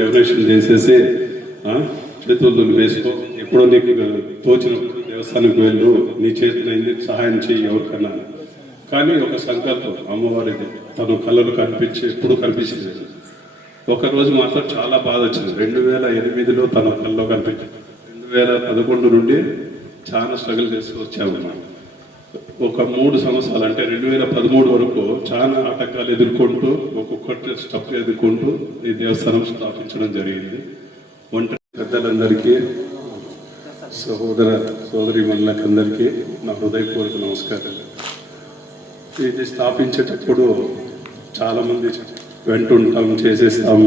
డొనేషన్ చేసేసి చేతులు వేసుకో, ఎప్పుడో నీకు తోచినప్పుడు దేవస్థానానికి వెళ్ళు, నీ చేతులైంది సహాయం చేయి ఎవరికన్నా. కానీ ఒక సంకల్పం అమ్మవారిది, తను కళ్ళలు కనిపించి ఎప్పుడు కనిపించలేదు. ఒకరోజు మాత్రం చాలా బాధ వచ్చింది. 2008లో తన కళ్ళలో కనిపించింది. 2011 నుండి చాలా స్ట్రగుల్ చేస్తూ వచ్చామన్నమాట. ఒక 3 సంవత్సరాలు అంటే 2013 వరకు చాలా ఆటంకాలు ఎదుర్కొంటూ ఒక్కొక్కటి స్టెప్ ఎదుర్కొంటూ ఈ దేవస్థానం స్థాపించడం జరిగింది. ఒంటరి పెద్దలందరికీ, సహోదర సోదరి మనులకందరికీ నా హృదయపూర్వక నమస్కారాలు. ఇది స్థాపించేటప్పుడు చాలామంది వెంటుంటాం, చేసేస్తాం,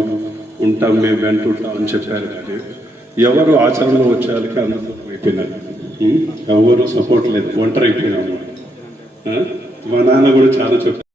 ఉంటాం, మేము వెంటుంటాం అని చెప్పారు. కానీ ఎవరు ఆచరణలో వచ్చేయాలకి అందరూ అయిపోయినారు. ఎవరు సపోర్ట్ లేదు, ఒంటరి అయిపోయినాము. మా నాన్న కూడా చాలా చెప్పారు.